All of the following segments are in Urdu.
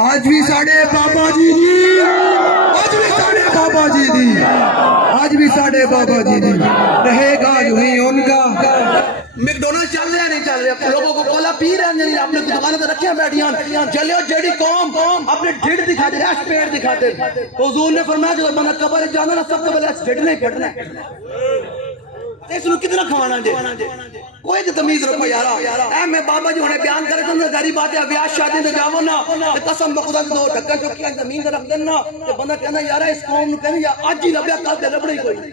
آج بھی ساڑھے بابا جی دی، آج بھی ساڑھے بابا جی دی، آج بھی ساڑھے بابا جی دی رہے گا جو ہی ان کا۔ میکڈونلڈ چل رہا نہیں چل رہا، لوگوں کو کولا پی رہے ہیں، اپنے دکانیں تے رکھے بیٹھیاں، چلے ہو جیڑی قوم اپنے ڈھڑ دکھا دے، ایس پیڑ دکھا دے۔ حضور نے فرمایا جو بندہ قبر جانا نا سب تو پہلے ایس ڈھڑ نہیں پھٹنا ہے، اس نے کتنا کھوانا جے، کوئی جو تمیز رکھو یارا۔ اے میں بابا جی ہونے بیان کرے تو ظاہری بات ہے، بیاہ شادی تے جاؤ نا تے قسم بخدا دو ڈھکا چوکیاں زمین تے رکھ دینا تے بندہ کہنا یارا اس قوم نو کہنا یا اج ہی لبیا کل تے لبڑی کوئی نہیں،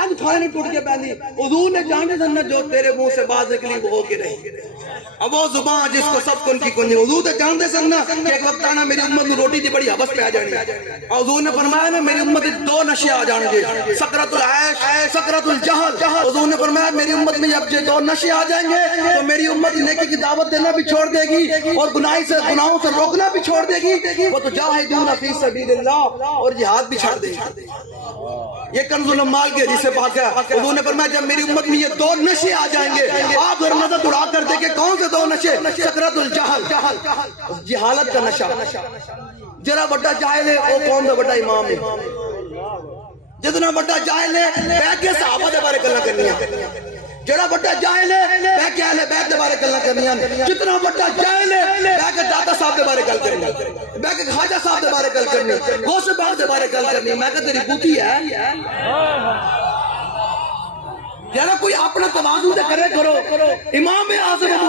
اج کھانے نہیں ٹوٹ کے پہنی۔ حضور نے جانتے تھے نا جو تیرے منہ سے بات نکلی وہ ہو کے رہی، اب وہ زبان جس کو سب کن کی کنجی۔ حضور نے جانتے تھے نا کہ ایک وقت آنا میری امت میں روٹی دی بڑی حبس پہ آ جانی، اور حضور نے فرمایا نا میری امت میں دو نشے آ جان گے، سکرت العیش، سکرت الجہل۔ حضور نے فرمایا میری امت میں جب یہ دو نشے آ جائیں گے تو میری امت نیکی کی دعوت دینا بھی چھوڑ دے گی اور گناہوں سے روکنا بھی چھوڑ دے گی، وہ تو جاہدون فی سبیل اللہ، اور جہاد بھی چھوڑ دے گی۔ یہ کنز الاموال کے حدیث سے پاک ہے۔ حضور نے فرمایا جب میری امت میں یہ دو نشے آ جائیں گے، آپ ذرا نظر اڑا کر دیکھیں کون سے دو نشے؟ سکرت الجہل، جہالت کا نشہ۔ جرا بڑا جاہل ہے وہ قوم دا بڑا امام ہے، جتنا بڑا جاہل ہے بیٹھ کے صحابہ دے بارے گلاں کرنیاں، جڑا بڑا جاہل ہے بیٹھ کے اہل بیت دے بارے گلاں کرنیاں، جتنا بڑا جاہل ہے بیٹھ کے داتا صاحب دے بارے گل کرنی، بیٹھ کے خواجہ صاحب دے بارے گل کرنی، غوث پاک دے بارے گل کرنی۔ میں کہ تیری بوتی ہے یارا، کوئی اپنا تواضع تے کرے کرو۔ امام اعظم ابو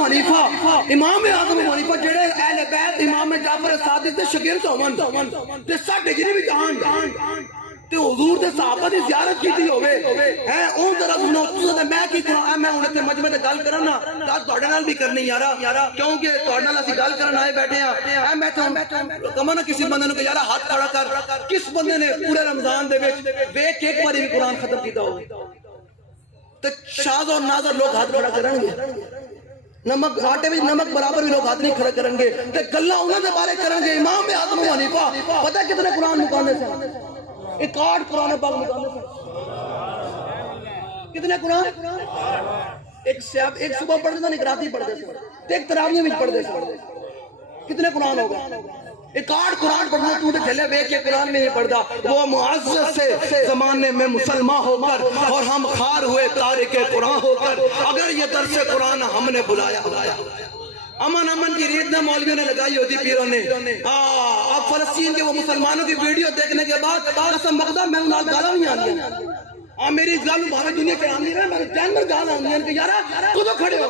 حنیفہ جڑے اہل بیت امام جعفر صادق دے شاگرد ہون تے 60 ہجری وچ آن تے حضور دے صحابہ دی زیارت کیتی ہوے ہے، اون ذرا سنو تے میں کی کراں، میں ہن تے مجمع تے گل کرنا نا گل تہاڈے نال بھی کرنی یارا، کیونکہ تہاڈے نال اسی گل کرن آئے بیٹھے ہاں۔ میں تو کہاں نا کسی بندے نوں کہ یارا ہاتھ کھڑا کر، کس بندے نے پورے رمضان دے وچ ویکھ ایک باری بھی قرآن ختم کیتا ہوگا تو شاذ اور ناظر لوگ ہاتھ کھڑا کریں گے، نمک آٹے میں نمک برابر بھی لوگ ہاتھ نہیں کھڑا کریں گے، تے گلاں انہاں دے بارے کریں گے۔ امام اعظم ابو حنیفہ پتہ کتنے قرآن مکانے سے؟ 61 قرآن پاک مکانے سے۔ کتنے قرآن؟ ایک صبح پڑھتے تھے، ایک راتی پڑھتے تھے، ایک تراویح میں پڑھتے تھے۔ کتنے قرآن ہوگا؟ 61 قرآن پڑھنا تو نے کھلے بے کے قرآن نہیں پڑھتا۔ وہ معزز سے زمانے میں مسلمان ہو کر اور ہم خار ہوئے تارک قرآن ہو کر، اگر یہ درس قرآن ہم نے بلایا امن کی ریت نہ مولویوں نے لگائی ہوتی پیروں نے۔ اب فلسطین کے وہ مسلمانوں کی ویڈیو دیکھنے کے بعد قسم بخدا میں انہوں گالا نہیں آنی، میری اس گالوں بھارت دنیا کے آن نہیں رہے، میں جانور گالا آنی ہے کہ یارا تو کھڑے ہو،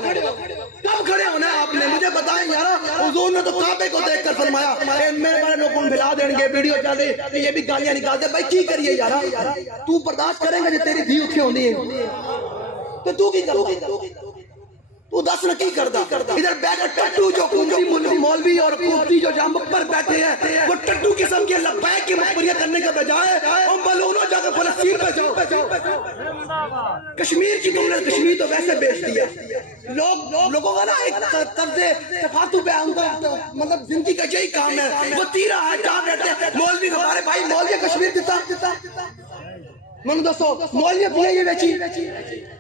کب کھڑے ہونا ہے آپ نے؟ مجھے بتائیں یارا۔ حضور نے تو کعبے کو دیکھ کر فرمایا میرے بارے لوگوں کو ملا دیں گے، ویڈیو چلے کہ یہ بھی گالیاں نکال دے۔ بھائی کی کریے یارا، تو برداشت کریں گا جو تیری دھی اتھی ہونی ہے تو تو کی کرو، تو دس نہ کی کردا۔ ادھر بیٹھ ٹٹو جو مولوی اور کوفتی جو جہاں مقبر بیٹھے ہیں وہ ٹٹو قسم کے لبیک کی مقبریت کرنے کے بجائے ہم بلونوں جا کر فلسطین پہ جاؤ۔ کشمیر کی تم نے کشمیر تو ویسے بیچ دیا، لوگوں کا نا ایک طرز تفاتو پہ ان کا مطلب زندگی کا یہی کام ہے، وہ تیرا ہے جہاں بیٹھتے ہیں مولوی ہمارے بھائی مولوی کشمیر دیتا من دوستو مولوی اپنے یہ بیچی،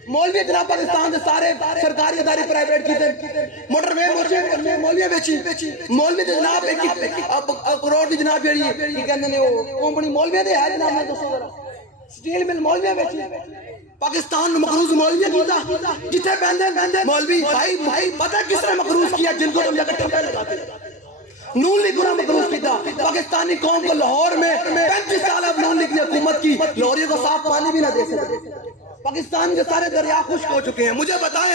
مولوی جناب پاکستان سے سارے سرکاری ادارے پرائیویٹ کیتے، موٹر وے مولوی بیچی، مولوی جناب ایک کروڑ دی جناب جڑی یہ کہندے نے وہ کمپنی مولوی دے ہے جناب، میں دوستو سٹیل مل مولوی بیچی، پاکستان نے مقروض مولوی کیتا، جتھے بندے مولوی بھائی پتہ کس نے مقروض کیا؟ جن کو تم جا کے ٹھپے لگاتے نون لیگ نے مقروض کیتا۔ پاکستانی قوم کو لاہور میں 35 سال اب نون لیگ نے حکومت کی، لاہوریوں کو صاف پانی بھی نہ دے سکتے، پاکستان کے سارے دریا خشک ہو چکے ہیں۔ مجھے بتائیں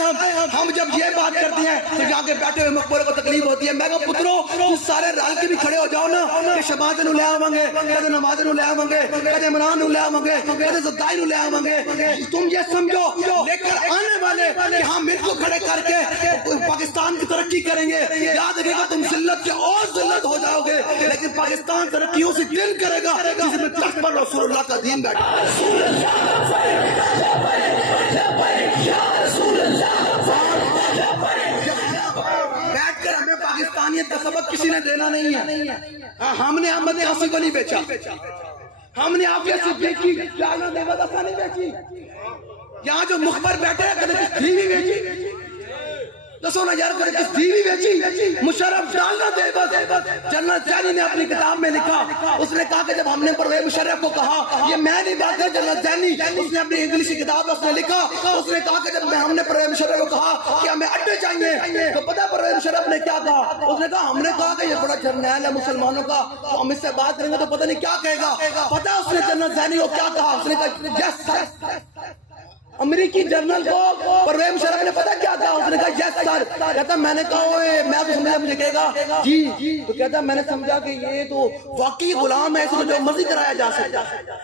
ہم جب یہ بات کرتے ہیں تو جا کے بیٹھے ہوئے مقبروں کو تکلیف ہوتی ہے۔ میں کہا پترو تم سارے رل کے بھی کھڑے ہو جاؤ نا کہ شباز نو لے آواں گے، کدے نماز نو لے آواں گے، کدے عمران نو لے آواں گے، کدے زدائی نو لے آواں گے۔ تم یہ سمجھو لے کر آنے والے کہ ہم ان کو کھڑے کر کے پاکستان کی ترقی کریں گے، یاد رکھے گا تم ذلت کے اور ذلت ہو جاؤ گے، لیکن پاکستان ترقی اسی دن کرے گا جس میں تخت پر رسول اللہ کا دین بیٹھا۔ بیٹھ کر ہمیں پاکستانیت کا سبق کسی نے دینا نہیں ہے۔ ہم نے احمد حسی کو نہیں بیچا، ہم نے آپ سے بیچی جانا دیوا دفعہ نہیں بیچی۔ یہاں جو مخبر بیٹھے ہیں کدھر تھی بھی بیچی، دسو نا یار کس بیوی بیچی مشرف ڈالنا دے بس. جنرل زینی نے اپنی کتاب میں لکھا, اس نے کہا کہ جب ہم نے پرویز مشرف کو کہا, یہ میں نہیں بات کر جنرل زینی, اس نے اپنی انگلش کی کتاب میں اس نے لکھا, اس نے کہا کہ جب ہم نے پرویز مشرف کو کہا کہ ہمیں اڈے چاہیے, تو پتہ پرویز مشرف نے کیا کہا, اس نے کہا ہم نے کہا کہ یہ بڑا جرنیل ہے مسلمانوں کا, تو ہم اس سے بات کریں گے تو پتہ نہیں کیا کہے گا. پتہ اس نے جنرل زینی کو کیا کہا, اس نے کہا یس سر. امریکی جنرل کو پرویز مشرف نے پتہ کیا کہا, اس نے کہا یس سر. کہتا میں نے کہا میں تو سمجھا, مجھے کہے گا جی, تو کہتا میں نے سمجھا کہ یہ تو واقعی غلام ہے, اس کو جو مرضی کرایا جا سکتا,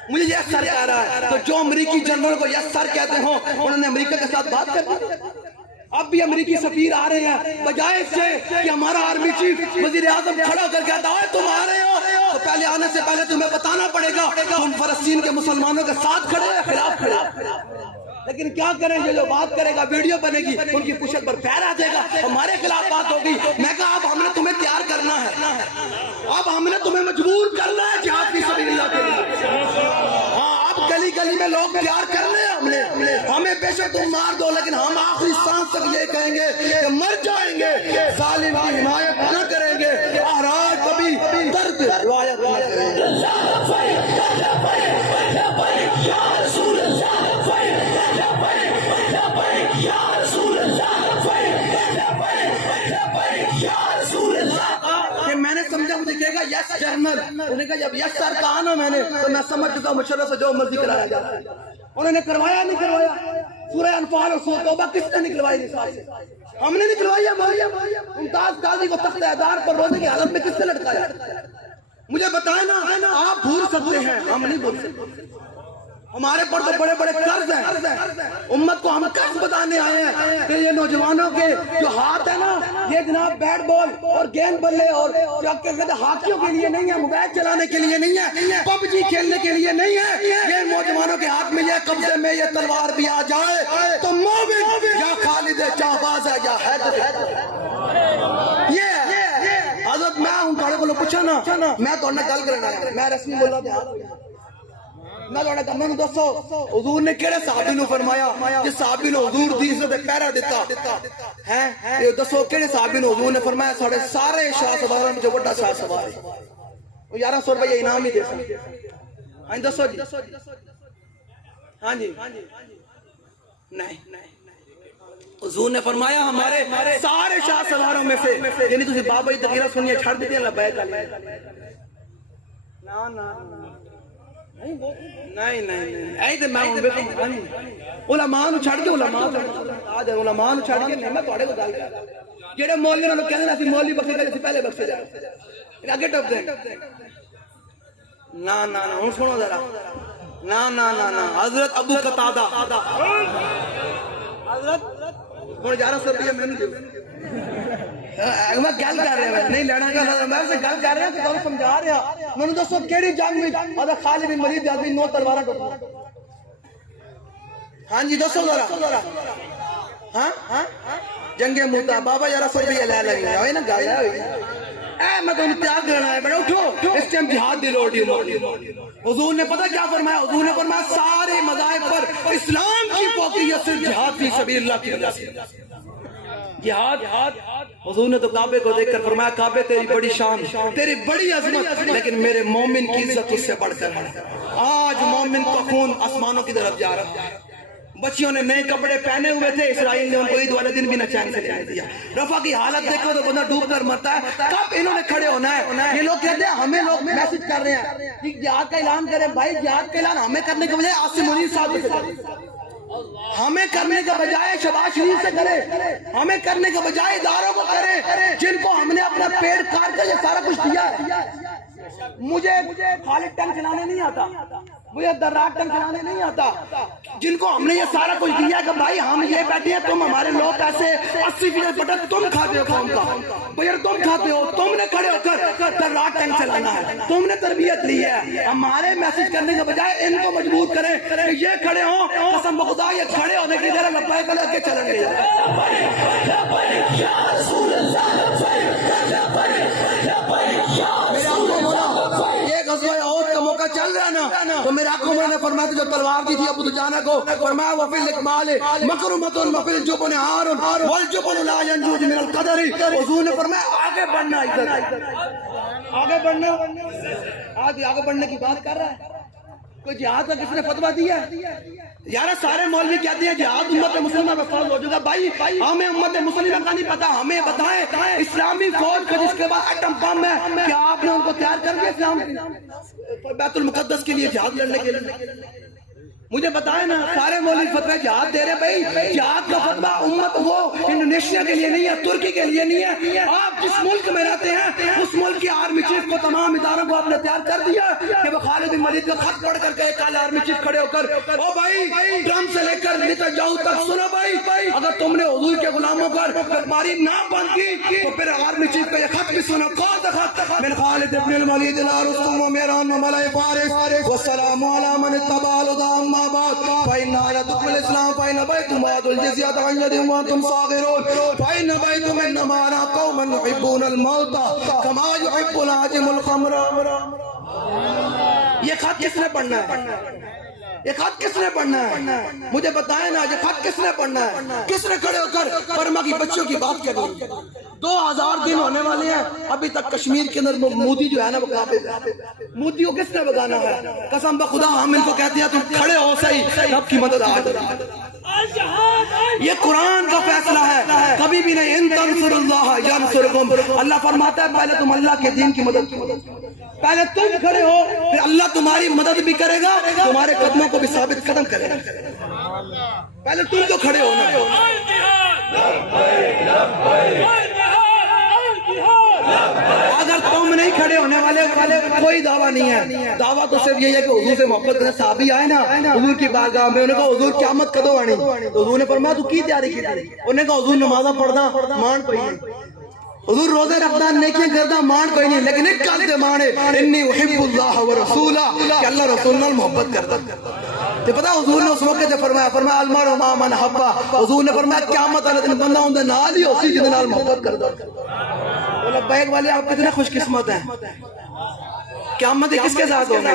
مجھے یس سر کہہ رہا ہے. تو جو امریکی جنرل کو یس سر کہتے ہوں انہوں نے امریکہ کے ساتھ بات کر دی. اب بھی امریکی سفیر آ رہے ہیں, بجائے اس سے کہ ہمارا آرمی چیف وزیر اعظم کھڑا کر کہتا ہے تم آ رہے ہو, تو پہلے آنے سے پہلے تمہیں بتانا پڑے گا تم فلسطین کے مسلمانوں کے ساتھ کھڑے ہیں خلاف کھڑے. لیکن کیا کریں, یہ جو بات کرے گا ویڈیو بنے گی, ان کی پشت پر پیر آ جائے گا, ہمارے خلاف بات ہوگی. میں کہا اب ہم نے تمہیں تیار کرنا ہے, اب ہم نے تمہیں مجبور کرنا ہے جہاد فی سبیل اللہ کے لیے. ہاں اب گلی گلی میں لوگ تیار کرنے ہیں, ہمیں بے شک تم مار دو, لیکن ہم آخری سانس تک یہ کہیں گے کہ مر جائیں گے, ظالم کی حمایت نہ کریں گے, احراج کبھی درد روایت نہ کریں گے. میں نے سمجھا, مجھے کہے گا یس جنرل, انہوں نے کہا جب یس سر کہا نا میں نے, تو میں سمجھ چکا مشرف سے جو مرضی کرایا جاتا ہے. انہوں نے کروایا نہیں کروایا, سورہ انفال اور سورہ توبہ کس نے نکلوائی نصاب سے, ہم نے نکلوائی ہے. ممتاز قاضی کو تخت اعدار پر روزے کی حالت میں کس نے لٹکایا, مجھے بتائیں نا. آپ بھول سکتے ہیں, ہم نہیں بھول سکتے. ہمارے پر تو بڑے بڑے قرض ہیں, امت کو ہم قرض بتانے آئے ہیں کہ یہ نوجوانوں کے جو ہاتھ ہے نا, یہ جناب بیٹ بال اور گیند بلے اور ہاکیوں کے لیے نہیں ہے, موبائل چلانے کے لیے نہیں ہے, پب جی کھیلنے کے لیے نہیں ہے. یہ نوجوانوں کے ہاتھ میں یہ قبضے میں یہ تلوار بھی آ جائے تو مومن یا خالد جہباز ہے یا حیدر. یہ حضرت میں ہوں تھوڑے کو پوچھا نا, میں تو گل کرنا, میں رسمی بولا تھا, میں تھوڑے کہنا دسو حضور نے کہڑے صحابی نو فرمایا جس صحابی نو حضور دی عزت پہرا دیتا ہے, یہ دسو کہڑے صحابی نو حضور نے فرمایا ساڑھے سارے شاہ سواروں میں جو بڑا شاہ سوار ہے, وہ 1100 روپے انعام ہی دے سکتے. ہاں دسو جی, ہاں جی نہیں, حضور نے فرمایا ہمارے سارے شاہ سواروں میں سے, یعنی تسی بابا جی تقریرہ سنیے چھڑ دیتے ہیں لبیک نہیں ایسے میں علماء نو چھڑ کے علماء نو چھڑ کے نہیں, میں تھوڑے کو گل کر جڑے مولوی نو کہندے اسی مولوی بخشے گئے پہلے بخشے جائے اگے ٹپ دیں. نا ہن سنو ذرا, نا حضرت ابو قتادہ, حضرت ہن 1100 روپیہ میں نہیں میں گل کر رہا ہوں, نہیں لینا گا, میں سے گل کر رہا ہوں کہ تمہیں سمجھا رہا. میں نے دوستو کیڑی جنگ میں حضرت خالد بن ولید آدمی 9 تلواراں ٹوٹا. ہاں جی دسو ذرا, ہاں جنگ موتا بابا 1100 روپیہ لے لیں ہوئے نا گل ہوئی. اے میں تمہیں تیار کرنا ہے, بیٹا اٹھو, اس ٹائم جہاد دی لوڑ دی. حضور نے پتہ کیا فرمایا, حضور نے فرمایا سارے مذاہب پر اسلام کی فوقیت صرف جہاد فی سبیل اللہ کی وجہ سے. جہاد, حضور نے تو کعبے کو دیکھ کر فرمایا کعبے تیری بڑی شان, تیری بڑی عظمت, لیکن میرے مومن کی عزت اس سے بڑھ کر ہے. آج مومن کا خون آسمانوں کی طرف جا رہا ہے. بچیوں نے نئے کپڑے پہنے ہوئے تھے, اسرائیل نے ان کو عید والے دن بھی نہ چین سے لے دیا. رفع کی حالت دیکھو تو بندہ ڈوب کر مرتا ہے. کب انہوں نے کھڑے ہونا ہے؟ یہ لوگ کہتے ہیں, ہمیں لوگ میسج کر رہے ہیں کہ جہاد کا اعلان کریں. بھائی جہاد کا اعلان ہمیں کرنے کے بجائے عاصم منیر صاحب سے کریں, ہمیں کرنے کے بجائے شباز شریف سے کرے, ہمیں کرنے کے بجائے اداروں کو کرے جن کو ہم نے اپنا پیٹ کاٹ کر یہ سارا کچھ دیا ہے. مجھے خالد ٹینک چلانے نہیں آتا, مجھے دراک ٹینک چلانے نہیں آتا, جن کو ہم نے یہ سارا کچھ دیا کہ بھائی ہم یہ بیٹھے ہیں, تم ہمارے لوگ پیسے 80% بٹن تم کھاتے ہو قوم کا, بھائی تم کھاتے ہو, تم نے کھڑے ہو کر دراک ٹینک چلانا ہے, تم نے تربیت لی ہے. ہمارے میسج کرنے کے بجائے ان کو مجبور کریں کہ یہ کھڑے ہوں, قسم بخدا یہ کھڑے ہونے کی ذرا لبائے کر کے چلیں گے. ایک غزوہ احد کا موقع چل رہا نا, تو میرے آقا نے فرمایا فرمایا جو تلوار دی تھی ابو دجانہ کو، فرمایا وفی الاکمال مکرمۃ وفی الجبن عار والجبن لا ينجو من القدر. حضور نے فرمایا آگے بڑھنا، ادھر آگے بڑھنا، آگے بڑھنے کی بات کر رہا ہے. کوئی جہاد کا کس نے فتویٰ دیا؟ یار سارے مولوی کہتے ہیں جہاد امت مسلمہ میں فرض ہو چکا. بھائی ہمیں امت مسلمہ کا نہیں پتا، ہمیں بتائیں اسلامی فوج کا جس کے بعد ایٹم بم ہے، کیا آپ نے ان کو تیار کر دیا اسلام بیت المقدس کے لیے جہاد لڑنے کے لیے؟ مجھے بتائیں نا، سارے مولوی فتوی جہاد دے رہے. بھائی جہاد کا فتویٰ امت وہ انڈونیشیا کے لیے نہیں ہے، ترکی کے لیے نہیں ہے. آپ جس ملک میں رہتے ہیں اس ملک کی آرمی چیف کو، تمام اداروں کو آپ نے تیار کر دیا کہ وہ خالد بن ولید کا خط پڑھ کر کے کالے آرمی چیف کھڑے ہو کر، او بھائی ٹرمپ سے لے کر نیتنیاہو تک سنو بھائی، اگر تم نے حضور کے غلاموں پر ماری نہ بند کی تو پھر آرمی چیف کا یہ خط بھی سنو. کون تھا خط؟ من خالد بن الولید لا رستم ومیران وملئ فارس والسلام علی من اتبع الهدى فإن على دخول الإسلام فإن بيتم وآتوا الجزية عن يد وأنتم صاغرون فإن بيتم إنما أنا قوم يحبون الموت كما يحب العاجم الخمر. یہ خط کس نے پڑھنا ہے؟ یہ خط کس نے پڑھنا ہے؟ مجھے بتائیں نا، یہ خط کس نے پڑھنا ہے؟ کس نے کھڑے ہو کر برما کی بچوں کی بات کرنی؟ 2000 دن ہونے والے ہیں، ابھی تک کشمیر کے اندر مودی جو ہے نا وہ قابض ہے. مودی کو کس نے بگانا ہے؟ قسم بخدا ہم ان کو کہتے ہیں تم کھڑے ہو صحیح، رب کی مدد آ جائے. یہ قرآن کا فیصلہ ہے، کبھی بھی نہیں. ان تنصر اللہ ینصرکم، اللہ فرماتا ہے پہلے تم اللہ کے دین کی مدد کرو، پہلے تم کھڑے ہو پھر اللہ تمہاری مدد بھی کرے گا، تمہارے قدموں کو بھی ثابت قدم کرے گا. پہلے تم تو کھڑے ہونا. اگر تم نہیں کھڑے ہونے والے کوئی دعویٰ نہیں ہے. دعویٰ تو صرف یہ ہے کہ حضور سے محبت کرنے. صحابی آئے نا حضور کی بارگاہ میں، انہوں نے کہا حضور قیامت کدو آنی؟ تو حضور نے فرمایا تو کی تیاری کی تھی؟ انہوں نے کہا حضور نمازہ پڑھنا مان کوئی نہیں، حضور روزے رکھنا نیکیاں کرنا مان کوئی نہیں، لیکن ایک کل دے مانے انی احب اللہ ورسولہ، کہ اللہ رسول اللہ محبت کرتا. تو پتا حضور نے اس موقع سے فرمایا المرء مع من احب. حضور نے فرمایا قیامت والے دن بندہ اون دے نال ہی اسی جس نال محبت کردا. لبیک والے آپ کتنے خوش قسمت ہیں. قیامت کس کے ساتھ ہوگی؟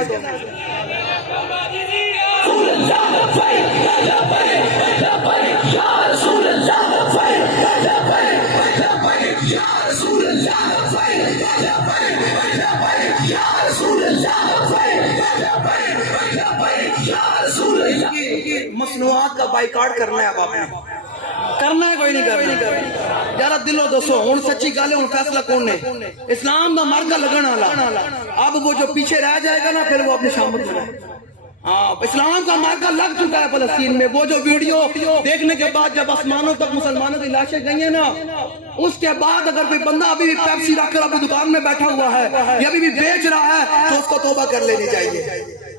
مصنوعات کا بائیکاٹ کرنا ہے. اب آپ نے کرنا ہے، کوئی نہیں کرنا. یارا دلو دوستو ہوں سچی گل ہے، ہوں فیصلہ کون نے؟ اسلام دا مارکا لگن والا. اب وہ جو پیچھے رہ جائے گا نا پھر وہ اپنی شامت کرے. ہاں اسلام کا مارکا لگ چکا ہے فلسطین میں. وہ جو ویڈیو دیکھنے کے بعد جب آسمانوں تک مسلمانوں کی لاشیں گئی ہیں نا، اس کے بعد اگر کوئی بندہ ابھی بھی پیپسی رکھ کر اپنی دکان میں بیٹھا ہوا ہے یا ابھی بھی بیچ رہا ہے تو اس کو توبہ کر لینی چاہیے.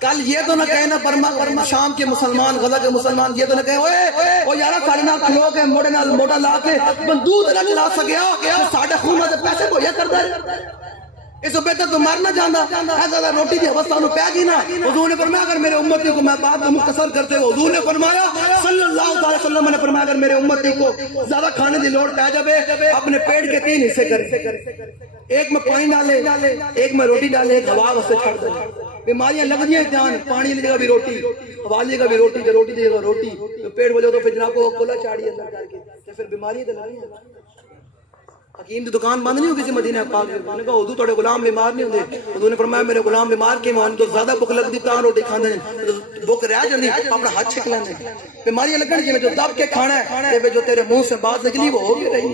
کل یہ تو نہ کہے نا برما شام کے مسلمان، غزہ کے مسلمان یہ تو نہ کہے اوے یارا ساڑے نال کھلو کے موڑے نال موٹا لا کے بندوق نہ چلا سکیا ساڑے خون سے پیسے بویا کرتا ہے. اس بہتر تو مرنا جانا ایسا روٹی کی حوث سانو پہ گی نا. حضور نے فرمایا اگر میرے امتی کو میں بات مختصر کرتے ہو، حضور نے فرمایا صلی اللہ علیہ وسلم نے فرمایا اگر میرے امتی کو زیادہ کھانے کی لوڑ پہ جائے اپنے پیٹ کے 3 حصے کرے، ایک میں پانی ڈالے، ایک میں روٹی ڈالے، ایک ہوا سے چھڑ دے. بیماریاں لگ جائیں دھیان، پانی لے گا بھی روٹی، ہوا لے گا بھی روٹی، جو روٹی دے گا روٹی، تو پیٹ ہو جائے تو پھر جناب کو کھلا چاڑی اندر کر کے تو پھر بیماریاں تو لگی ہیں. حکیم دی دکان بند نہیں ہوگی کسی مدینہ پاک میں. انہوں نے کہا حضور تھوڑے غلام بیمار نہیں ہوندے. حضور نے فرمایا میرے غلام بیمار کے مان تو زیادہ بھوک لگدی تاں روٹی کھاندے نے، بھوک رہ جاندی اپنا ہاتھ چھک لیندے. بیماریاں لگن جی جو دب کے کھانا ہے تے جو تیرے منہ سے بات نکلی وہ ہو گئی رہی.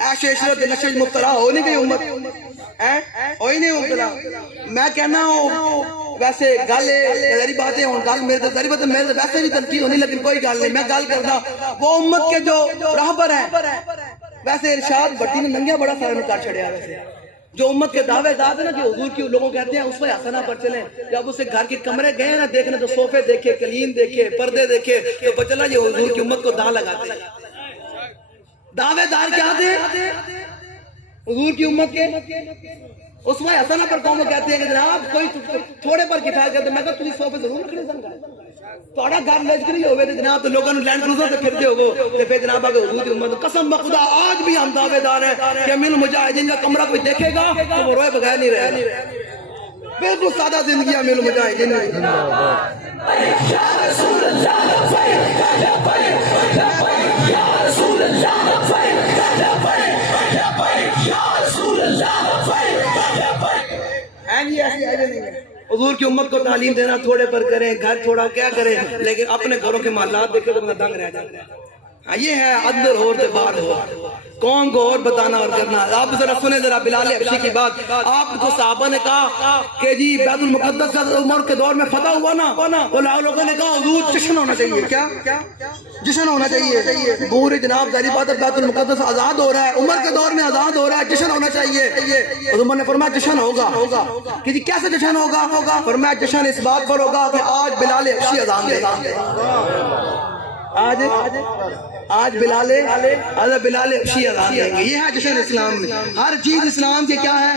عیش عشرت نشے مبتلا ہو نہیں گئی امت، ہوئی نہیں مبتلا. میں کہنا ہوں ویسے گل ذری باتیں ہوں گل میرے ذری باتیں میرے ویسے بھی تنقید ہونی لیکن کوئی گل نہیں. میں گل کرنا وہ امت کے جو راہبر ہیں. ویسے ارشاد بھٹی نے ننگیا بڑا سارا نکال چھڑیا. ویسے جو امت کے دعوے دار ہیں نا کہ حضور کی لوگوں کہتے ہیں اس وقت حسنہ پر چلیں، جب اسے گھر کے کمرے گئے نا دیکھنے تو صوفے دیکھے، قلین دیکھے، پردے دیکھے تو بچلا یہ حضور کی امت کو داں لگاتے ہیں. دعوے دار کیا تھے حضور کی امت کے؟ اس وقت حسنہ پر قوم کہتے ہیں کہ جناب کوئی تھوڑے پر کفایت کرتے. میں کہا تجھے صوفے ضرور رکھنے سن تھوڑا گھر لشکری ہوئے تو جناب تو لوگوں نے لینڈ کروزر سے پھرتے ہوگو تو پھر جناب آگے حضور کی امت. قسم بخدا آج بھی ہم دعوے دار ہیں کہ امین المجاہدین کا کمرہ کوئی دیکھے گا تو وہ روئے بغیر نہیں رہے. بالکل سادہ زندگیاں مل مجاہدین. حضور کی امت کو تعلیم دینا تھوڑے پر کریں, گھر تھوڑا کیا کریں, لیکن اپنے گھروں کے محلات دیکھے تو دنگ رہ جاتا ہے. یہ ہے عدل اور تبار ہو, قوم کو اور بتانا اور کرنا. آپ ذرا سنیں ذرا بلال حبشی کی بات. آپ کو صحابہ نے کہا کہ جی بیت المقدس کا عمر کے دور میں فتح ہوا نا, تو لوگوں نے کہا حضور جشن ہونا چاہیے. کیا جشن ہونا چاہیے؟ پوری جناب ظاہری بات ہے, بیت المقدس آزاد ہو رہا ہے, عمر کے دور میں آزاد ہو رہا ہے, جشن ہونا چاہیے. عمر نے فرمایا جشن ہوگا. کہ جی کیسے جشن ہوگا؟ فرمایا جشن اس بات پر ہوگا کہ آج بلال حبشی اذان دے گا. آج بلال حبشی اذان دیں گے. یہ ہے جشن اسلام میں. ہر چیز اسلام کے کیا ہے.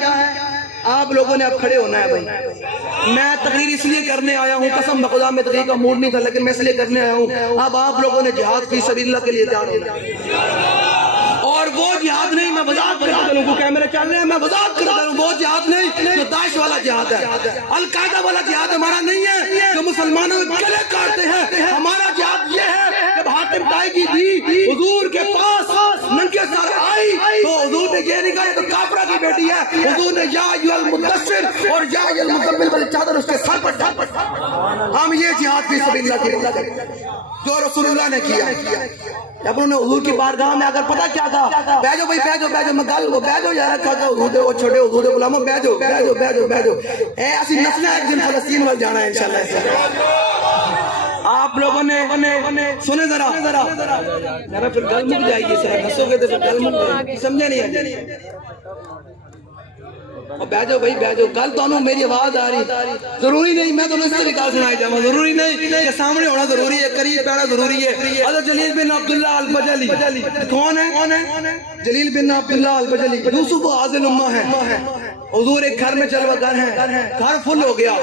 آپ لوگوں نے اب کھڑے ہونا ہے بھائی. میں تقریر اس لیے کرنے آیا ہوں, قسم بخدا میں تقریر کا موڈ نہیں تھا, لیکن میں اس لیے کرنے آیا ہوں. اب آپ لوگوں نے جہاد فی سبیل اللہ کے لیے تیار ہونا ہے. اور وہ جہاد نہیں, میں وضاحت کرتا چلوں, کو کیمرے چل رہے ہیں, میں وضاحت کرتا چلوں, وہ جہاد نہیں جو داعش والا جہاد ہے, القاعدہ والا جہاد ہمارا نہیں ہے جو مسلمانوں کے گلے کاٹتے ہیں. ہمارا جہاد یہ ہے, جب حاتم طائی کی تھی حضور کے پاس ننگے سر آئی تو حضور نے یہ نہیں کہا یہ تو کافرہ کی بیٹی ہے. حضور نے یا ایھا المدثر اور یا ایھا المزمل والی چادر اس کے سر پر ڈال. ہم یہ جہاد فی سبیل اللہ کی جو رسول اللہ نے کیا. جب انہوں نے حضور کی بارگاہ میں اگر پتہ کیا کہا, بیجو بھائی بیجو, میں گل بیجو یار, حضور دے وہ چھوٹے حضور دے غلاموں, بیجو. اے اسی نسل ایک دن فلسطین وال جانا ہے انشاءاللہ. آپ لوگوں نے سنے ذرا پھر گل مک جائے گی, سر ہنسو گے تو پھر گل مک جائے گی, سمجھے نہیں ہے. بیجو بھائی بیجو, گل تو میری آواز آ رہی, ضروری نہیں میں تو اس طریقہ سنائی جاؤں, ضروری نہیں کہ سامنے ہونا ضروری ہے, قریب بیٹھنا ضروری ہے. حضرت جلیل بن عبداللہ البجلی کون ہے؟ جلیل بن عبداللہ البجلی یوسف حاضر امہ ہے. حضور ایک گھر میں چلوا گھر ہے, گھر فل ہو گیا.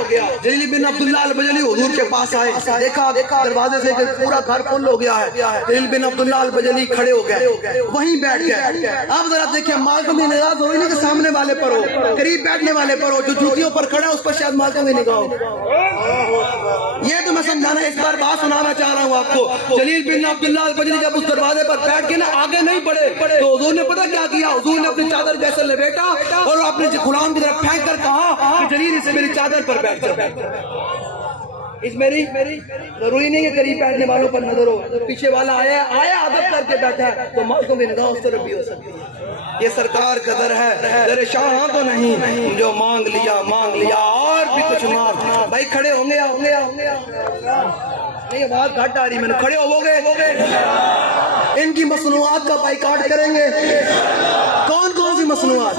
جلیل بن عبداللہ البجلی حضور کے پاس آئے, دیکھا دروازے سے کہ پورا گھر فل ہو گیا ہے. جلیل بن عبداللہ البجلی کھڑے ہو گئے, وہیں بیٹھ گئے. اب ذرا دیکھیں, مالکوں کی نگاہ ضروری نہیں کہ سامنے والے پر ہو, قریب بیٹھنے والے پر ہو. جو جوتیوں پر کھڑا ہے اس پر شاید مالکوں کی نگاہ ہو. یہ تو میں سمجھانا اس بار بات سنانا چاہ رہا ہوں آپ کو. جلیل بن عبداللہ البجلی جب اس دروازے پر بیٹھ کے نا آگے نہیں بڑھے تو حضور نے پتہ کیا کیا, حضور نے اپنی چادر جیسے لپیٹا اور اپنے غلام کی طرف پھینک کر کہا کہ جلیل اس میری چادر پر بیٹھ جا. اس میری ضروری نہیں کہ قریب بیٹھنے والوں پر نظر ہو, پیچھے والا آیا ادب کر کے بیٹھا ہے تو مالکوں کی نگاہ اس طرف بھی ہو سکتی ہے. یہ سرکار کا در ہے, در شاہاں تو نہیں, جو مانگ لیا اور بھی کچھ مانگ. بھائی کھڑے ہوں گے نہیں, بات گھٹ آ رہی, میں نے کھڑے ہو گے. ان کی مصنوعات کا بائیکاٹ کریں گے. کون سی مصنوعات؟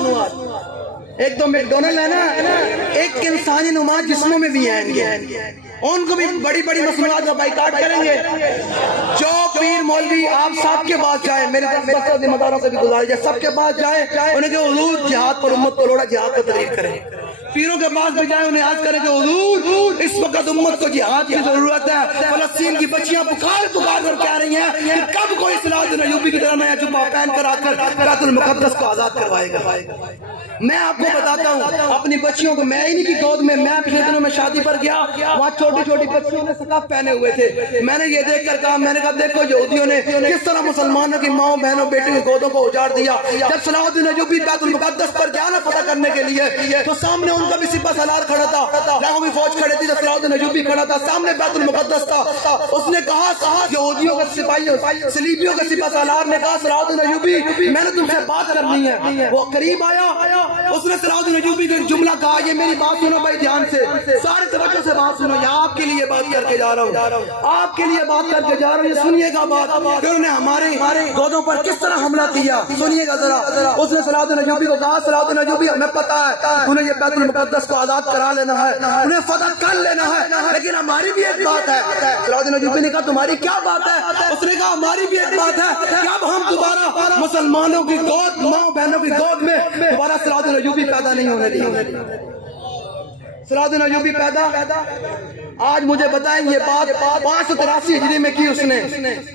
ایک تو میکڈونلڈ ہے نا, ایک انسانی نما جسموں میں بھی ہیں, ان کو بھی بڑی مصنوعات کا بائیکاٹ کریں گے. جو پیر مولوی آپ سب کے پاس جائیں, میرے طرف ذمہ داروں سے بھی گزارش ہے, سب کے پاس جائیں, انہیں کہ حضور جہاد پر امت کو لوڑا, جہاد پر تحریک کریں. پیروں کے پاس بھی جائیں, انہیں عرض کریں کہ حضور اس وقت امت کو جہاد کی ضرورت ہے. فلسطین کی بچیاں پکار کر کہہ رہی ہیں کہ کب کوئی صلاح الدین ایوبی کی طرح نیا جبہ پہن کر آ کر بیت المقدس کو آزاد کروائے گا. میں آپ کو بتاتا ہوں, اپنی بچیوں کو, میں انہی کی گود میں پچھلے دنوں میں شادی پر گیا, وہاں چھوٹی بچیوں نے سقف پہنے ہوئے تھے. میں نے یہ دیکھ کر کہا, میں نے کہا دیکھو یہودیوں نے کس طرح مسلمانوں کی ماؤں بہنوں بیٹیوں کی گودوں کو اجاڑ دیا. جب صلاح الدین ایوبی بیت المقدس پر گیا نا فتح کرنے کے لیے, تو سامنے ان کا بھی سپہ سالار کھڑا تھا, لاکھوں کی فوج کھڑی تھی, صلاح الدین ایوبی کھڑا تھا, سامنے بیت المقدس تھا. اس نے کہا, یہودیوں کے سپاہیوں صلیبیوں کے سپہ سالار نے کہا, صلاح الدین ایوبی میں نے تم سے بات کرنی ہے. وہ قریب آیا, اس نے صلاح الدین ایوبی کو جملہ کہا, یہ میری بات سنو بھائی دھیان سے, سارے توجہ سے بات سنو, یہ آپ کے لیے بات کر کے جا رہا ہوں, آپ کے لیے بات کر کے جا رہا ہوں. یہ سنیے گا بات کہ انہوں نے ہمارے گودوں پر کس طرح حملہ کیا. سنیے گا ذرا. اس نے صلاح الدین ایوبی کو کہا, صلاح الدین ایوبی ہمیں پتہ ہے انہیں یہ بیت المقدس کو آزاد کرا لینا ہے, انہیں فتح کر لینا ہے, لیکن ہماری بھی ایک بات ہے. صلاح الدین ایوبی نے کہا تمہاری کیا بات ہے؟ اس نے کہا ہماری بھی ایک بات ہے کہ اب ہم دوبارہ مسلمانوں کی گود, ماں بہنوں کی گود میں دوبارہ صلاح الدین ایوبی پیدا نہیں ہونے دیں. صلاح الدین ایوبی پیدا آج مجھے بتائیں یہ بات 583 ہجری میں کی اس نے،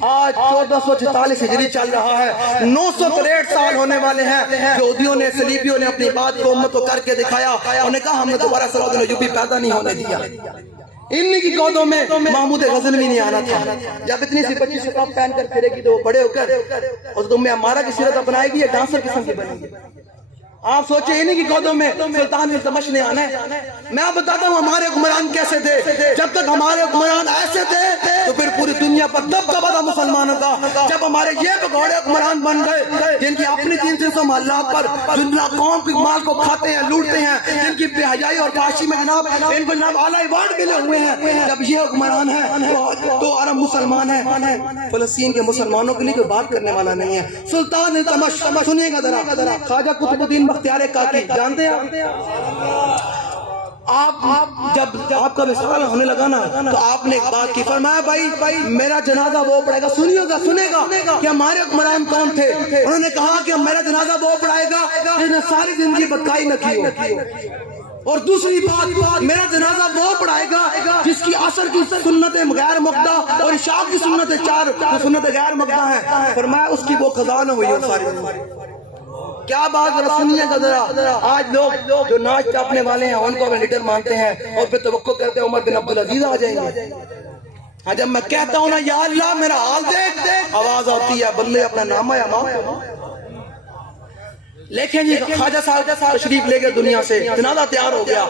آج 1446 ہجری چل رہا ہے، 963 سال ہونے والے ہیں۔ یہودیوں نے صلیبیوں نے اپنی بات کو امت کو کر کے دکھایا، انہوں نے کہا ہم نے دوبارہ صلاح الدین ایوبی پیدا نہیں ہونے دیا۔ انہی کی قودوں میں محمود غزنوی نہیں آنا تھا۔ جب اتنی سی بچی شکاف پہن کر پھرے گی تو وہ بڑے ہو کر اور تم عمارہ کی سیرت اپنائے گی یا ڈانسر قسم کی بنے گی؟ آپ سوچیں انہی کی قودوں میں سلطان التمش نے آنا ہے۔ میں آپ بتاتا ہوں ہمارے حکمران کیسے تھے۔ جب تک ہمارے حکمران ایسے تھے تو پھر پوری دنیا پر دبدبا تھا مسلمانوں کا۔ جب ہمارے یہ بگوڑے حکمران بن گئے جن کی اپنی 300 محلات پر جنرا قوم کی مال کو کھاتے ہیں، لوٹتے ہیں، جن کی بے حیائی اور فحاشی میں جناب ان کو جناب اعلیٰ ایوارڈ ملے ہوئے ہیں، جب یہ حکمران ہیں تو عرب مسلمان ہیں، فلسطین کے مسلمانوں کے لیے کوئی بات کرنے والا نہیں ہے۔ سلطان التمش سنیے گا ذرا، خواجہ قطب الدین بختیار کاکی جانتے ہیں آپ؟ جب آپ کا وصال ہونے لگا نا تو آپ نے ایک بات کی، فرمایا بھائی میرا جنازہ وہ پڑھائے گا، سنے گا کہ ہمارے حکمران کون تھے؟ انہوں نے کہا کہ میرا جنازہ وہ پڑھائے گا جس نے ساری زندگی بدکائی نہ کی ہو، اور دوسری بات میرا جنازہ وہ پڑھائے گا جس کی عصر کی سنت غیر مقدہ اور عشاء کی سنت 4 سنت غیر مقدہ ہیں، فرمایا اس کی وہ قضا نہ ہوئی ہو ساری زندگی۔ کیا بات ذرا سنیے گا ذرا۔ آج لوگ جو ناچ چاپنے والے ہیں ان کو اپنے لیڈر مانتے ہیں اور پھر توقع کرتے ہیں عمر بن عبدالعزیز آ جائیں گے۔ ہاں جب میں کہتا ہوں نا یا اللہ میرا حال دیکھ، آواز آتی ہے بلے اپنا نام یا ماں۔ لیکن جی خواجہ صاحب تشریف لے گئے دنیا سے، جنازہ تیار ہو گیا۔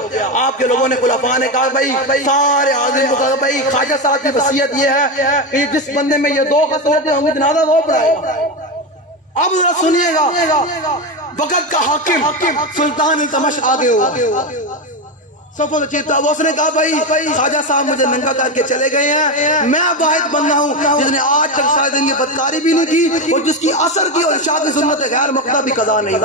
آپ کے لوگوں نے خلفاء نے کہا بھائی سارے حاضرین کو کہا بھائی خواجہ صاحب کی وصیت یہ ہے کہ جس بندے میں یہ 2 خصلتیں تھے ہمیں جنازہ وہ پڑھائے گا۔ اب ذرا سنیے گا، وقت کا حاکم سلطان التمش آگے ہوا، سفر چیتا وہ اس نے کہا بھائی خواجہ صاحب مجھے ننگا کر کے چلے گئے ہیں، میں واحد بندہ ہوں جس نے آج تک سارے دن کی بدکاری بھی نہیں کی اور جس کی اثر کی اور عشاء کی سنت غیر مقدہ بھی قضا نہیں۔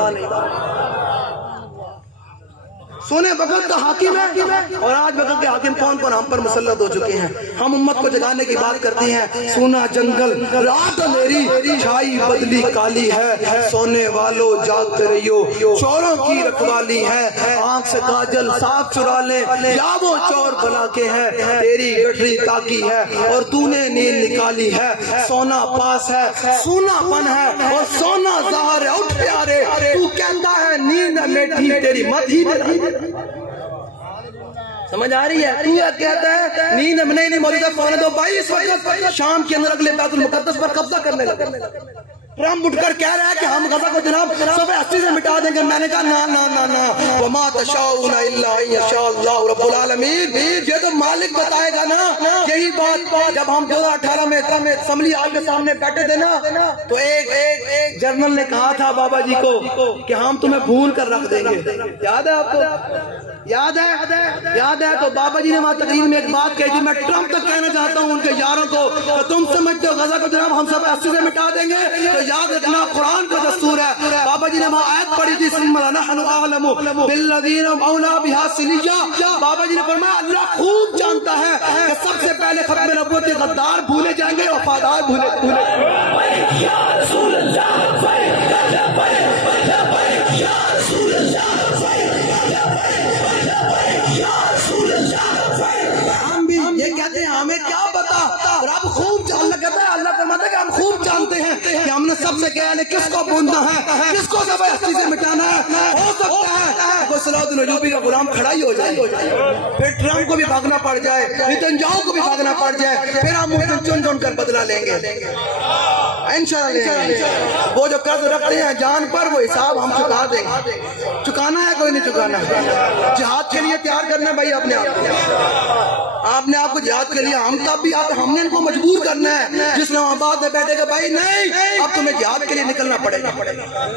سونے وقت کا حاکم ہے، اور آج وقت کے حاکم کون ہم پر مسلط ہو چکے ہیں۔ ہم امت کو جگانے کی بات کرتے ہیں، سونا جنگل رات میری چھائی بدلی کالی ہے، سونے والوں جاگتے رہیو چوروں کی رکھوالی ہے، آنکھ سے کاجل صاف چرا لے یا وہ چور بلا کے ہے، تیری گٹری تاکی ہے اور تو نے نیند نکالی ہے، سونا پاس ہے سونا پن ہے اور سونا ظاہر ہے، اٹھ پیارے تو کہتا ہے نیند میٹھی تیری مت ہی نہیں۔ سمجھ آ رہی ہے؟ تو یہ کہتا ہے نیند میں نہیں موجودہ فوراں دو بھائی اس وقت شام کے اندر اگلے بیت المقدس پر قبضہ کرنے لگا۔ ٹرمپ اٹھ کر کہہ رہا ہے کہ ہم غزہ کو جناب صفحہ 80 سے مٹا دیں گے۔ میں نے کہا نا وما تشاؤون الا ان یشاء اللہ رب العالمین، یہ تو مالک بتائے گا نا۔ یہی بات جب ہم 2018 میں اسمبلی ہال کے سامنے بیٹھے تھے نا تو ایک جنرل نے کہا تھا بابا جی کو کہ ہم تمہیں بھول کر رکھ دیں گے، یاد ہے آپ کو؟ یاد ہے تو بابا جی نے وہاں تقریر میں ایک بات کہی تھی، میں ٹرمپ تک کہنا چاہتا ہوں ان کے یاروں کو کہ تم سمجھتے ہو غزہ کو جناب ہم سب 80 سے مٹا دیں گے، تو یاد رکھنا قرآن کا دستور ہے۔ بابا جی نے وہاں آیت پڑھی تھی ثم لنحن اعلم بالذین اولی بہا صلیہ، بابا جی نے فرمایا اللہ خوب جانتا ہے کہ سب سے پہلے ختم نبوت کے غدار بھولے جائیں گے، وفادار بھولے یا رسول اللہ یہ کہتے ہیں ہمیں کیا پتا، اور اب خوب اللہ کہتا ہے، اللہ فرماتا ہے کہ ہم خوب جانتے ہیں کہ ہم نے سب سے کہا ہے کس کو بھوننا ہے، کس کو سب 80 سے مٹانا ہے۔ ہو سکتا ہے کوئی صلاح الدین ایوبی کا غلام کھڑا ہی ہو جائے، پھر ٹرمپ کو بھی بھاگنا پڑ جائے، نتنیاہو کو بھی بھاگنا پڑ جائے، پھر ہم چن کر بدلہ لیں گے انشاءاللہ۔ وہ جو قرض رکھتے ہیں جان پر وہ حساب ہم چکا دیں گے۔ چکانا ہے کوئی نہیں چکانا، جہاد کے لیے تیار کرنا بھائی اپنے آپ نے آپ کو جہاد کے لیے، ہم تب بھی آتے ہم نے ان کو مجبور کرنا ہے۔ جس اسلام آباد میں بیٹھے گا بھائی نہیں اب تمہیں جہاد کے لیے نکلنا پڑے گا،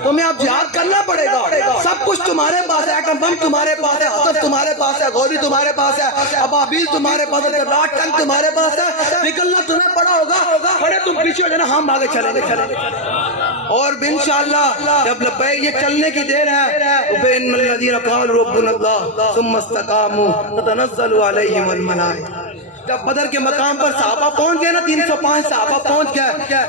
تمہیں اب جہاد کرنا پڑے گا، سب کچھ تمہارے پاس ہے، ایٹم بم تمہارے پاس ہے، حطب تمہارے پاس ہے، گولی تمہارے پاس ہے، ابابیل تمہارے پاس ہے، راٹ ٹنگ تمہارے پاس ہے، نکلنا تمہیں پڑا ہوگا، کھڑے تم پیچھے ہو جانا، ہم آگے چلیں گے اور انشاءاللہ جب لبیک یہ چلنے کی دیر ہے، وَإِنَّ الَّذِينَ قَالُوا رَبُّنَا اللَّهُ ثُمَّ اسْتَقَامُوا تَتَنَزَّلُ عَلَيْهِمُ الْمَلَائِكَةُ جب بدر کے مقام پر صحابہ پہنچ گئے نا 305 صحابہ پہنچ گئے.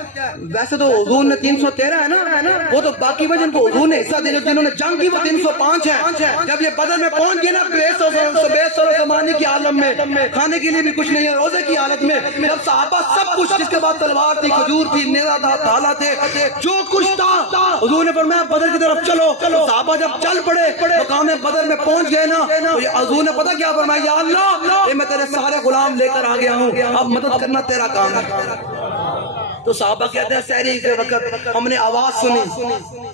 ویسے تو حضور نے 313 ہے نا, وہ تو باقی وجن کو حضور نے حصہ دینے جنہوں نے جنگ کی وہ 305 ہیں. جب یہ بدر میں پہنچ گئے نا بے سر زمانے کی عالم میں, کھانے کے لیے بھی کچھ نہیں ہے, روزے کی حالت میں, جب صحابہ سب کچھ, جس کے بعد تلوار تھی, کھجور تھی, نیزہ تھا, تھالا تھے, جو کچھ تھا, حضور نے فرمایا بدر کی طرف چلو. صحابہ جب چل پڑے مقام بدر میں پہنچ گئے نا, تو یہ حضور نے پتہ کیا فرمایا, یا اللہ میں تیرے سارے غلام لے کر آ گیا ہوں, اب مدد کرنا تیرا کام ہے. تو صحابہ کہتے ہیں سحری کے وقت ہم نے آواز سنی,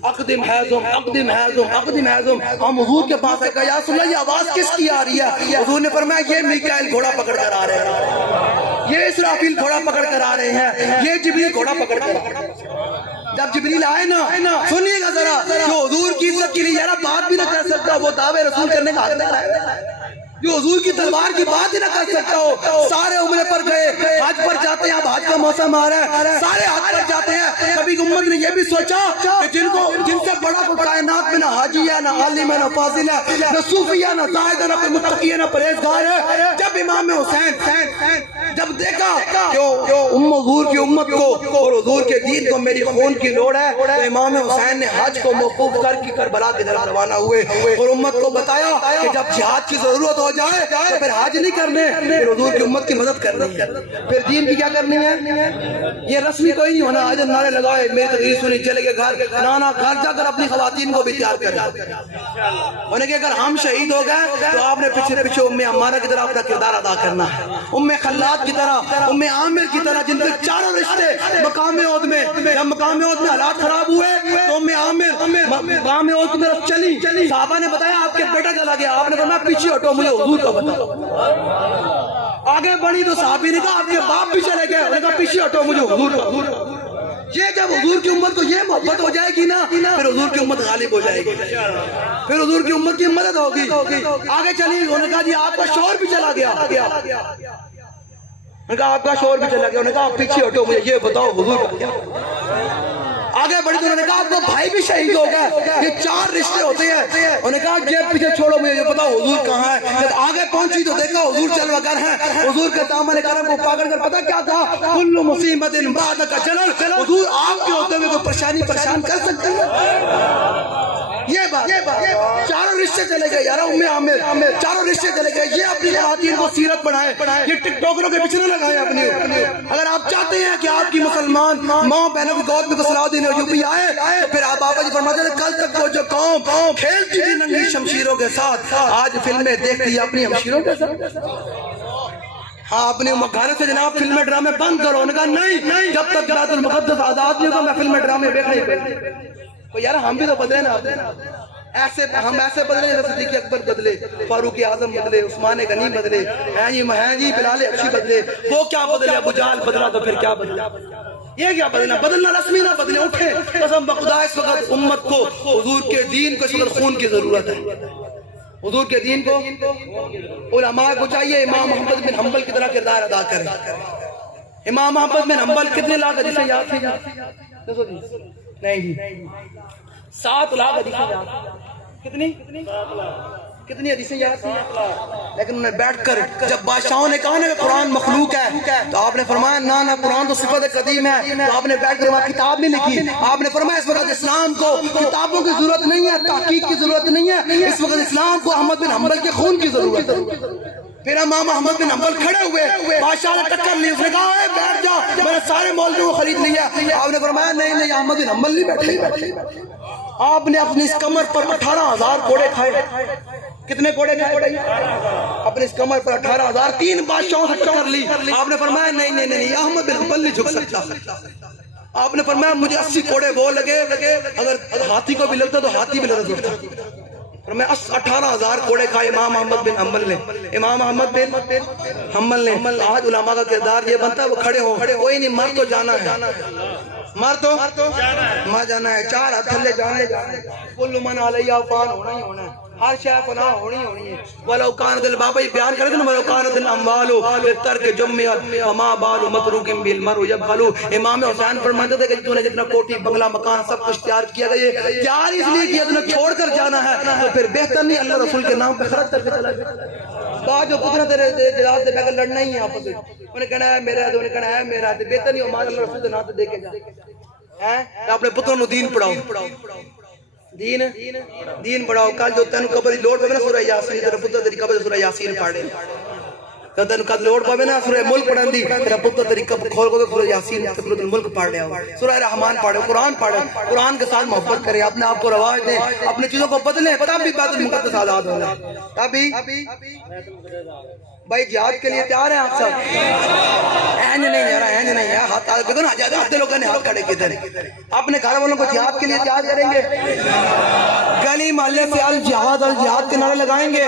اقدم حیزم اقدم حیزم اقدم حیزم. ہم حضور کے پاس آئے, کہا یا رسول اللہ یہ آواز کس کی آ رہی ہے؟ حضور نے فرمایا یہ میکائیل گھوڑا پکڑ کر آ رہے ہیں, یہ اسرافیل گھوڑا پکڑ کر آ رہے ہیں, یہ جبریل گھوڑا پکڑ کر آ رہے ہیں. جب جبریل آئے نا, سنیے گا ذرا, جو حضور کی عزت کے لیے یارا بات بھی نہ کر سکتا, وہ دعوے رسول کرنے کا حق ہے, جو حضور کی تلوار کی بات ہی نہ کر سکتا ہو. سارے عمرے پر گئے, حج پر جاتے ہیں, اب حج کا موسم آ رہا ہے, سارے حج پر جاتے ہیں. کبھی امت نے یہ بھی سوچا کہ جن سے بڑا کوئی کائنات میں نہ حاجی ہے, نہ عالم ہے, نہ فاضل ہے, نہ صوفی ہے, نہ زاہد ہے, نہ کوئی متقی ہے, نہ پرہیزگار ہے. جب امام حسین جب دیکھا کہ حضور کی امت کو اور حضور کے دین کو میری خون کی لوڑ ہے, تو امام حسین نے حج کو موقوف کر کے کربلا کی طرف روانہ ہوئے اور امت کو بتایا کہ جب جہاد کی ضرورت ہو جائے تو پھر حج نہیں کرنے, پھر حضور کی امت کی مدد کرنی ہے, پھر دین کی کیا کرنی ہے. یہ رسمی کوئی نہیں ہونا آج نعرے لگائے میری تقریر سنی چلے گئے گھر, نانا گھر جا کر اپنی خواتین کو بھی تیار کریں. انہیں کہ اگر ہم شہید ہو گئے تو آپ نے پیچھے ام عمارہ کی طرح اپنا کردار ادا کرنا ہے, ام خلاد کی طرح, ام عامر کی طرح, جن کے چاروں رشتے مقام عہد میں, جب مقام عہد میں حالات خراب ہوئے تو ام عامر مقام عہد کی طرف چلی. صحابہ نے بتایا آپ کے بیٹا چلا گیا, آپ نے کہا پیچھے ہٹو مجھے حضور کا بتاؤ. آگے بڑھی تو صحابی نے کہا آپ کے باپ بھی چلے گئے, انہوں نے کہا پیچھے ہٹو مجھے حضور کا. یہ جب حضور کی امت کو یہ محبت ہو جائے گی نا, پھر حضور کی امت غالب ہو جائے گی, پھر حضور کی امت کی مدد ہوگی. آگے چلی, انہوں نے کہا جی آپ کا شوہر بھی چلا گیا, انہوں نے کہا آپ کا شوہر بھی چلا گیا, انہوں نے کہا آپ پیچھے ہٹو مجھے یہ بتاؤ حضور کا کیا. آگے بڑھی تو انہوں نے کہا آپ کا بھائی بھی شہید ہو گیا, یہ 4 رشتے ہوتے ہیں. انہوں نے کہا جیب پیچھے چھوڑو مجھے یہ بتاؤ حضور کہاں ہے. جب آگے پہنچی تو دیکھا حضور چل وگر ہیں, حضور کے دامن کرم کو پکڑ کر پتہ کیا کہا, کل مصیبت بعدک جلل. حضور آپ کے ہوتے ہوئے کوئی پریشان کر سکتے ہیں. یہ بات 4 رشتے چلے گئے یارا, ام عامر 4 رشتے چلے گئے. یہ اپنی خواتین کو سیرت بڑھائیں, یہ ٹک ٹاکروں کے پیچھے نہ لگائیں اپنی. اگر آپ چاہتے ہیں کہ آپ کی مسلمان ماں بہنوں کی گود میں کو صلاح دینے یوں بھی آئے, تو پھر آپ بابا جی فرماتے ہیں کل تک وہ جو قوم کھیلتی تھی ننگی شمشیروں کے ساتھ, آج فلمیں دیکھتی ہے اپنی ہمشیروں کے ساتھ. ہاں اپنے گھر سے جناب فلمیں ڈرامے بند کرو. انہوں نے کہا نہیں, جب تک بیت المقدس آزاد نہیں ہوگا میں فلمیں ڈرامے دیکھ نہیں پڑی. یار ہم بھی تو بدلے نا, ایسے ہم ایسے بدلے جیسے صدیق اکبر بدلے, فاروق اعظم بدلے, عثمان غنی بدلے, ہیں جی بلال حبشی بدلے. وہ کیا بدلے, ابو جہل بدلا تو پھر کیا بدلا. یہ کیا بدلنا, بدلنا رسمی نہ بدلے. اٹھے قسم بخدا اس وقت امت کو حضور کے دین کو اس وقت خون کی ضرورت ہے. حضور کے دین کو علماء کو چاہیے امام محمد بن حنبل کی طرح کردار ادا کریں. امام محمد بن حنبل کتنے لاکھ حدیثیں یاد تھی؟ نہیں جی 7 لاکھ حدیثیں یاد. کتنی حدیثیں یاد تھی؟ لیکن انہیں بیٹھ کر جب بادشاہوں نے کہا نا کہ قرآن مخلوق ہے, تو آپ نے فرمایا نہ قرآن تو صفت قدیم ہے. تو آپ نے بیٹھ کر وہاں کتاب نہیں لکھی. آپ نے فرمایا اس وقت اسلام کو کتابوں کی ضرورت نہیں ہے, تحقیق کی ضرورت نہیں ہے, اس وقت اسلام کو احمد بن حنبل کے خون کی ضرورت ہے. پھر امام احمد بن حنبل کھڑے ہوئے, بادشاہ نے ٹکر لی, اس نے کہا اے بیٹھ جا, میں نے سارے مولویوں کو خرید لیا. آپ نے فرمایا نہیں احمد بن حنبل نہیں بیٹھے. آپ نے اپنی اس کمر پر 18,000 کوڑے کھائے. کتنے کوڑے کھائے اپنے اس کمر پر 18,000, 3 بادشاہوں سے ٹکر لی. آپ نے فرمایا نہیں احمد بن حنبل نہیں جھک سکتا. آپ نے فرمایا مجھے 80 کوڑے وہ لگے, اگر ہاتھی کو بھی لگتا تو ہاتھی بھی لگتا جھکتا. میں 18,000 کوڑے کھائے امام احمد بن حنبل نے. امام احمد بن حنبل نے. آج علماء کا کردار یہ بنتا ہے وہ کھڑے ہوں, کوئی نہیں مر تو جانا ہے, مر جانا ہے, 4 ہاتھ تھلے جانے. کل من علیہ فان ہونا ہی ہونا ہے, ہر شے فنا ہونی ہے. ولو کانت البابا بیان کرتے ہیں ولو کانت الاموال للترک جمعت وما بال متروک بالمرء يبخل. امام حسین فرماتے تھے کہ تو نے جتنا کوٹھی بنگلہ مکان سب کچھ تیار کیا گیا, تیار اس لیے کیا تو نے چھوڑ کر جانا ہے, تو پھر بہتر نہیں اللہ رسول کے نام پہ خرچ کر کے چلا جائے. کہا جو پتر تیرے جہاد سے بغیر لڑنا ہی ہے آپس میں، انہیں کہنا ہے میرا ہے، انہیں کہنا ہے میرا ہے، بہتر نہیں ہو مان اللہ رسول نہ تو دے کے جا اپنے پتروں نو دین پڑھاؤ، دین پڑھاؤ. کل جو تینوں قبر لوڑ پہ نا سورہ یاسین تیرا پتر تیری قبر سورہ یاسین پڑھے، تو تینوں کل لوڑ پہ نا سورہ ملک پڑھن دی تیرا پتر تیری قبر کھول کو سورہ یاسین سورہ الملک پڑھ لیا، سورہ رحمان پڑھے، قرآن پڑھے، قرآن کے ساتھ محبت کرے، اپنے آپ کو رواج دیں، اپنے چیزوں کو بدلیں، تب بھی بیت المقدس آزاد ہونا. تبھی بھائی جہاد کے لیے تیار ہیں آپ سب؟ اینج نہیں یار، اینج نہیں ہے، ہاتھ کدھر آ جاتے آدھے لوگوں نے ہاتھ کھڑے کدھر. اپنے گھر والوں کو جہاد کے لیے تیار کریں گے، گلی محلے سے الجہاد الجہاد کے نعرے لگائیں گے.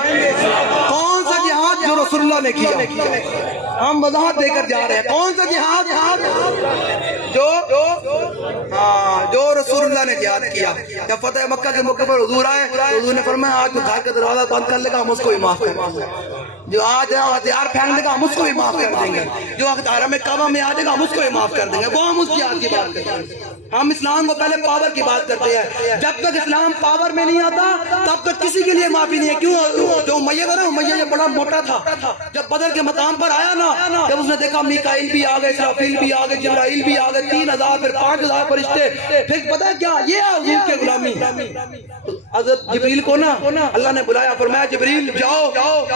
کون سا جہاد جو رسول اللہ نے کیا؟ ہم وضاحت دے کر جا رہے ہیں. کون سا جہاد جو رسول اللہ نے جہاد کیا؟ جب فتح مکہ کے موقع پر حضور آئے، حضور نے فرمایا آج تو گھر کا دروازہ بند کر لے گا، ہم اس کو بھی معاف کر دیں گے. جو آج ہتھیار پھینک دے گا ہم اس کو بھی معاف کر دیں گے. جو حرم کعبہ میں آ جائے گا ہم اس کو بھی معاف کر دیں گے. وہ ہم اس جہاد کی بات کرتے ہیں. ہم اسلام کو پہلے پاور کی بات کرتے ہیں. جب تک اسلام پاور میں نہیں آتا تب تک کسی کے لیے معافی نہیں ہے. کیوں؟ جو امیہ تھا نا، امیہ یہ بڑا موٹا تھا. جب بدر کے مقام پر آیا نا، جب اس نے دیکھا میکائیل بھی آ گئے، اسرافیل بھی آ گئے، جبرائیل بھی آ گئے، 3000 پھر 5000 فرشتے، پھر پتہ ہے کیا؟ یہ ہے حضور کے غلامی. حضرت جبریل کو نا اللہ نے بلایا، فرمایا جبریل جاؤ،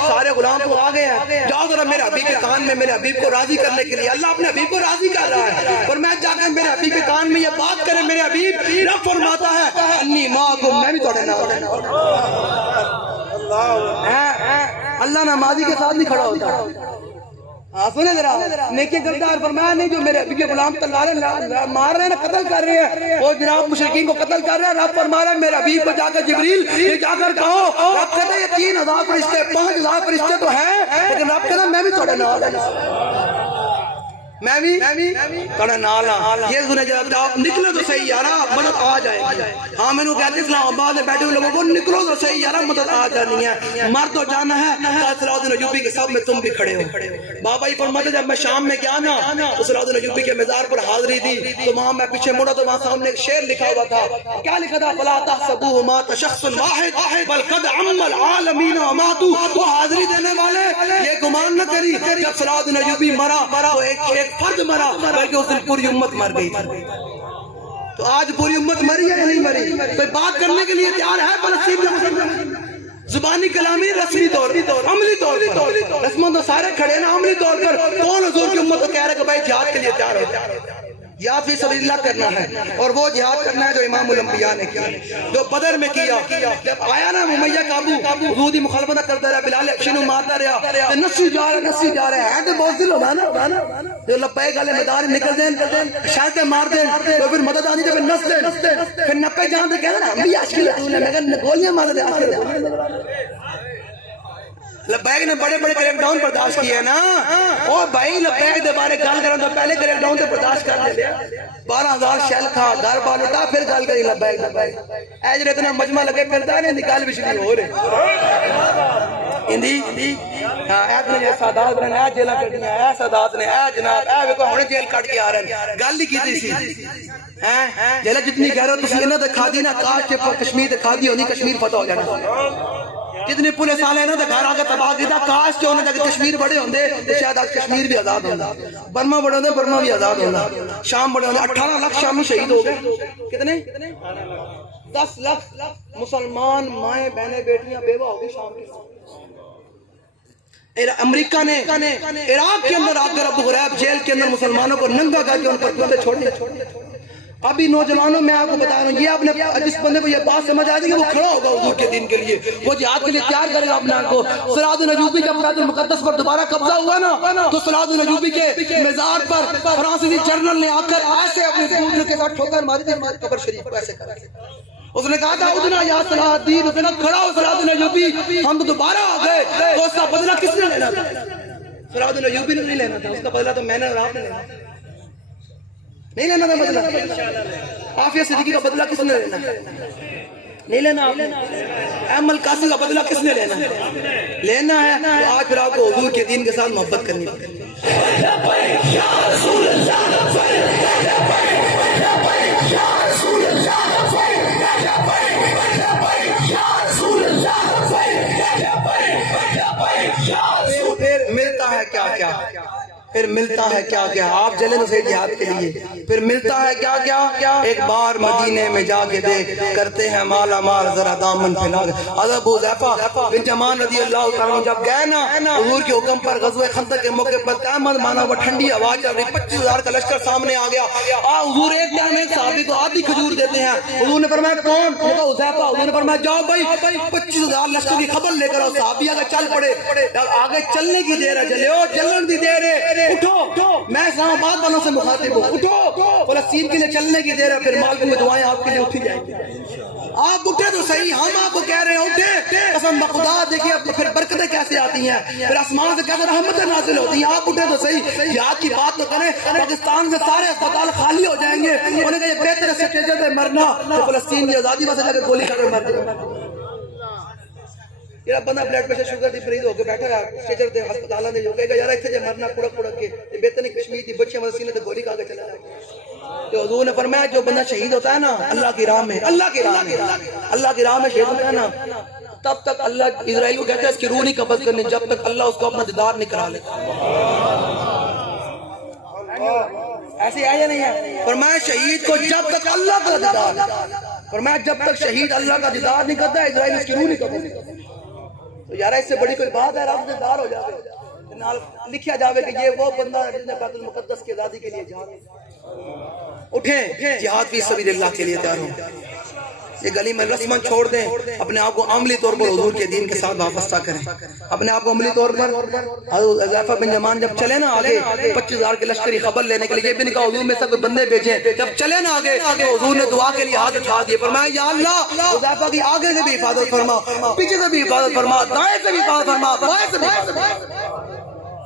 سارے غلام تو آ گئے ہیں، جاؤ ذرا میرے حبیب کے کان میں میرے حبیب کو راضی کرنے کے لیے. اللہ اپنے حبیب کو راضی کر رہا ہے، اور میں جا کر میرے حبیب کے کان میں یہ بات کرے. میرے حبیب رب فرماتا ہے انی معکم، میں بھی توڑے نہ. اللہ نمازی کے ساتھ نہیں کھڑا ہوتا. سنے ذرا نیکی کرتا ہے. فرمایا نہیں جو میرے حبیب کے غلام تلواریں مار رہے ہیں نا، قتل کر رہے ہیں، وہ جناب مشرکین کو قتل کر رہے ہیں. رب فرما رہا ہے میرے حبیب کو جا کر جبریل یہ جا کر کہو. رب کہتا ہے یہ 3000 فرشتے 5000 فرشتے تو ہیں، لیکن رب کہتا ہے میں بھی توڑے نہ، میں بھی کڑے نالا. یہ سنے جب آپ نکلو تو صحیح یارا، مدد آ جائے گی. ہاں میں نے کہتے اسلام آباد میں بیٹھے ہوئے لوگوں کو نکلو تو صحیح یارا، مدد آ جانی ہے. مر تو جانا ہے. صلاح الدین ایوبی کے سب میں تم بھی کھڑے ہو. بابا ہی فرماتے جب میں شام میں گیا نا تو صلاح الدین ایوبی کے مزار پر حاضری دی، تو وہاں میں پیچھے مڑا تو وہاں سامنے ایک شعر لکھا ہوا تھا. کیا لکھا تھا؟ فلا تحسبوه مات شخص واحد بل قد عم العالمین وماتوا. وہ حاضری دینے والے یہ گمان نہ کری جب صلاح الدین ایوبی مرا تو ایک فرد مرا، بلکہ اس دن پوری امت مر گئی. تو آج پوری امت مری ہے یا نہیں مری؟ کوئی بات کرنے کے لیے تیار ہے فلسطین میں؟ زبانی کلامی رسمی طور پر، عملی طور پر رسموں تو سارے کھڑے نا. عملی طور پر کون حضور کی امت کو کہہ رہا ہے کہ بھائی جہاد کے لیے تیار ہو؟ جہاد فی سبیل اللہ کرنا ہے، اور وہ جہاد کرنا ہے جو امام الانبیاء نے کیا، جو بدر میں کیا. جب آیا نا امیہ قابو، حضور دی مخالفت کرتا رہا، بلال حبشی نو مارتا رہا، نسی جا رہے ہیں تو بہت دل ہونا نا، جو لبیک والے میدان نکل دیں، شاید مار دیں، تو پھر مدد آنی تو پھر نس دیں، پھر نپے جان دے کہنا نا ہم بھی عاشقی رسول ہیں، مگر گولیاں مار دے عاشقی رسول. لبیک نے بڑے بڑے کریک ڈاؤن برداشت کیے نا. او بھائی لبیک دے بارے گل کرن تو پہلے کریک ڈاؤن تے برداشت کر لے. 12000 شیل کھا گھر بال اٹھا پھر گل کری لبیک. اے جڑے اتنا مجمع لگے پھردا نے نکال بچڑی ہو رہے اندی. ہاں اے نے سادات نے اے جیلاں کڈیاں، اے سادات نے اے جناب اے ویکھو ہن جیل کٹ کے آ رہے ہیں. گل ہی کیتی سی ہیں جیلے جتنی غیرت تسی انہاں تے کھا دی نا، کاش کہ کشمیر تے کھا دی ہوندی کشمیر فتح ہو جانا. جتنے پولیس والے نا گھر آ کے تباہ کیا. کاش جو انہیں کشمیر بڑے ہوندے تو شاید آج کشمیر بھی آزاد ہوتا، برما بڑے ہوندے برما بھی آزاد ہوتا، شام بڑے ہوندے. 18 لاکھ شامی شہید ہو گئے. کتنے؟ 10 لاکھ مسلمان مائیں بہنیں بیٹیاں بیوہ ہو گئی شام کے. امریکہ نے عراق کے اندر آ کر ابو غریب جیل کے اندر مسلمانوں کو ننگا کر کے ان پر کتے چھوڑنے. ابھی نوجوانوں میں آپ کو بتا رہا ہوں، یہ اپنے جس بندے کو یہ بات سمجھ آئے گی کہ وہ کھڑا ہوگا حضور کے دین کے لیے، وہ جہاد کے لیے تیار کرے گا اپنے آپ کو. صلاح الدین ایوبی جب بیت المقدس پر دوبارہ قبضہ ہوا نا تو صلاح الدین ایوبی کے مزار پر فرانسیسی جنرل نے آ کر ایسے اپنے دوسرے کے ساتھ ٹھوکر ماری تھی، قبر شریف کو ایسے کرا. اس نے کہا تھا ادنا یا صلاح الدین، اس نے کہا کھڑا ہو صلاح الدین ایوبی، ہم تو دوبارہ آ گئے. تو اس کا بدلہ کس نے لینا تھا؟ صلاح الدین ایوبی نے نہیں لینا تھا، اس کا بدلہ تو میں نے اور آپ نے لینا تھا. نہیں لینا تھا بدلہ. عافیہ صدیقی کا بدلہ کس نے لینا؟ نہیں لینا. احمد قاسم کا بدلہ کس نے لینا ہے؟ لینا ہے. تو آج پھر آپ کو حضور کے دین کے ساتھ محبت کرنی پڑے. پھر ملتا ہے کیا کیا, آپ چلیں تو صحیح جہاد کے لیے, پھر ملتا ہے کیا کیا, ایک بار مدینے میں جا کے دیکھ, کرتے ہیں مالا مال ذرا دامن پھیلا کے. حضرت ابو حذیفہ بن یمان رضی اللہ تعالیٰ جب گئے نا حضور کے حکم پر غزوہ خندق کے موقع پر, قیامت مانا وہ ٹھنڈی ہوا چل رہی, 25,000 کا لشکر سامنے آ گیا. حضور ایک ٹائم ایک صحابی کو آدھی کھجور دیتے ہیں. حضور نے فرمایا کون؟ حذیفہ. حضور نے فرمایا جاؤ بھائی 25,000 لشکر کی خبر لے کر آؤ. صحابی آگے چل پڑے, آگے چلنے کی دیر ہے, چلے ہو چلن دی دیر ہے, اٹھو میں اسلام آباد والوں سے مخاطب ہوں, اٹھو فلسطین کے لیے چلنے کی دیر ہے, پھر مالک میں دعائیں آپ کے لیے اٹھی جائیں گی. آپ اٹھے تو صحیح, ہم آپ کو کہہ رہے ہیں اٹھے, قسم بخدا دیکھیے پھر برکتیں کیسے آتی ہیں, پھر آسمان سے کیسے رحمتیں نازل ہوتی ہیں. آپ اٹھے تو صحیح, جہاد کی بات تو کریں. پاکستان سے سارے اسپتال خالی ہو جائیں گے, انہوں نے کہا یہ بہتر ہے سٹیجر پہ مرنا تو فلسطین کی آزادی واسطے جا کے گولی کر کے مر جائے. یہ بندہ بلڈ پریشر شوگر دی فریز ہو کے بیٹھا ہے سٹیجر تے ہسپتالاں دے, جو کہے گا یار ایتھے جے مرنا کڑک کڑک کے, بہتر نہیں کشمیر دی بچیاں وسیلے تے گولی کھا کے چلا جائے. تو حضور نے فرمایا جو بندہ شہید ہوتا ہے نا اللہ کی راہ میں, اللہ کی راہ میں شہید ہوتا ہے نا, تب تک اللہ اسرائیل کو کہتا ہے اس کی روح نہیں قبض کرنی جب تک اللہ اس کو اپنا دیدار نہیں کرا لے. ایسے ہے یا نہیں ہے؟ فرمایا شہید کو جب تک اللہ کا دیدار, فرمایا جب تک شہید اللہ کا دیدار نہیں کرتا ہے اسرائیل اس کی روح نہیں قبض کرتا. تو یار اس سے بڑی کوئی بات ہے, رب دیدار ہو جاوے, لکھیا جاوے کہ یہ وہ بندہ ہے جس نے بیت المقدس کی آزادی کے لیے جان. اٹھیں جہاد فی سبیل اللہ کے لیے تیار ہوں. یہ گلی میں رسمن چھوڑ دیں, اپنے آپ کو عملی طور پر حضور کے دین کے ساتھ وابستہ کریں. اپنے آپ کو عملی طور پر حضرت حذیفہ بن یمان جب چلے نا آگے 25,000 کے لشکری خبر لینے کے لیے, یہ بھی نہیں کہا حضور میں سے کوئی بندے بھیجیں, جب چلے نا آگے تو حضور نے دعا کے لیے ہاتھ اٹھا دیے, فرمایا یا اللہ حذیفہ کی آگے سے بھی حفاظت فرما, پیچھے سے بھی حفاظت فرما, دائیں سے بھی حفاظت فرما, بائیں سے بھی حفاظت فرما.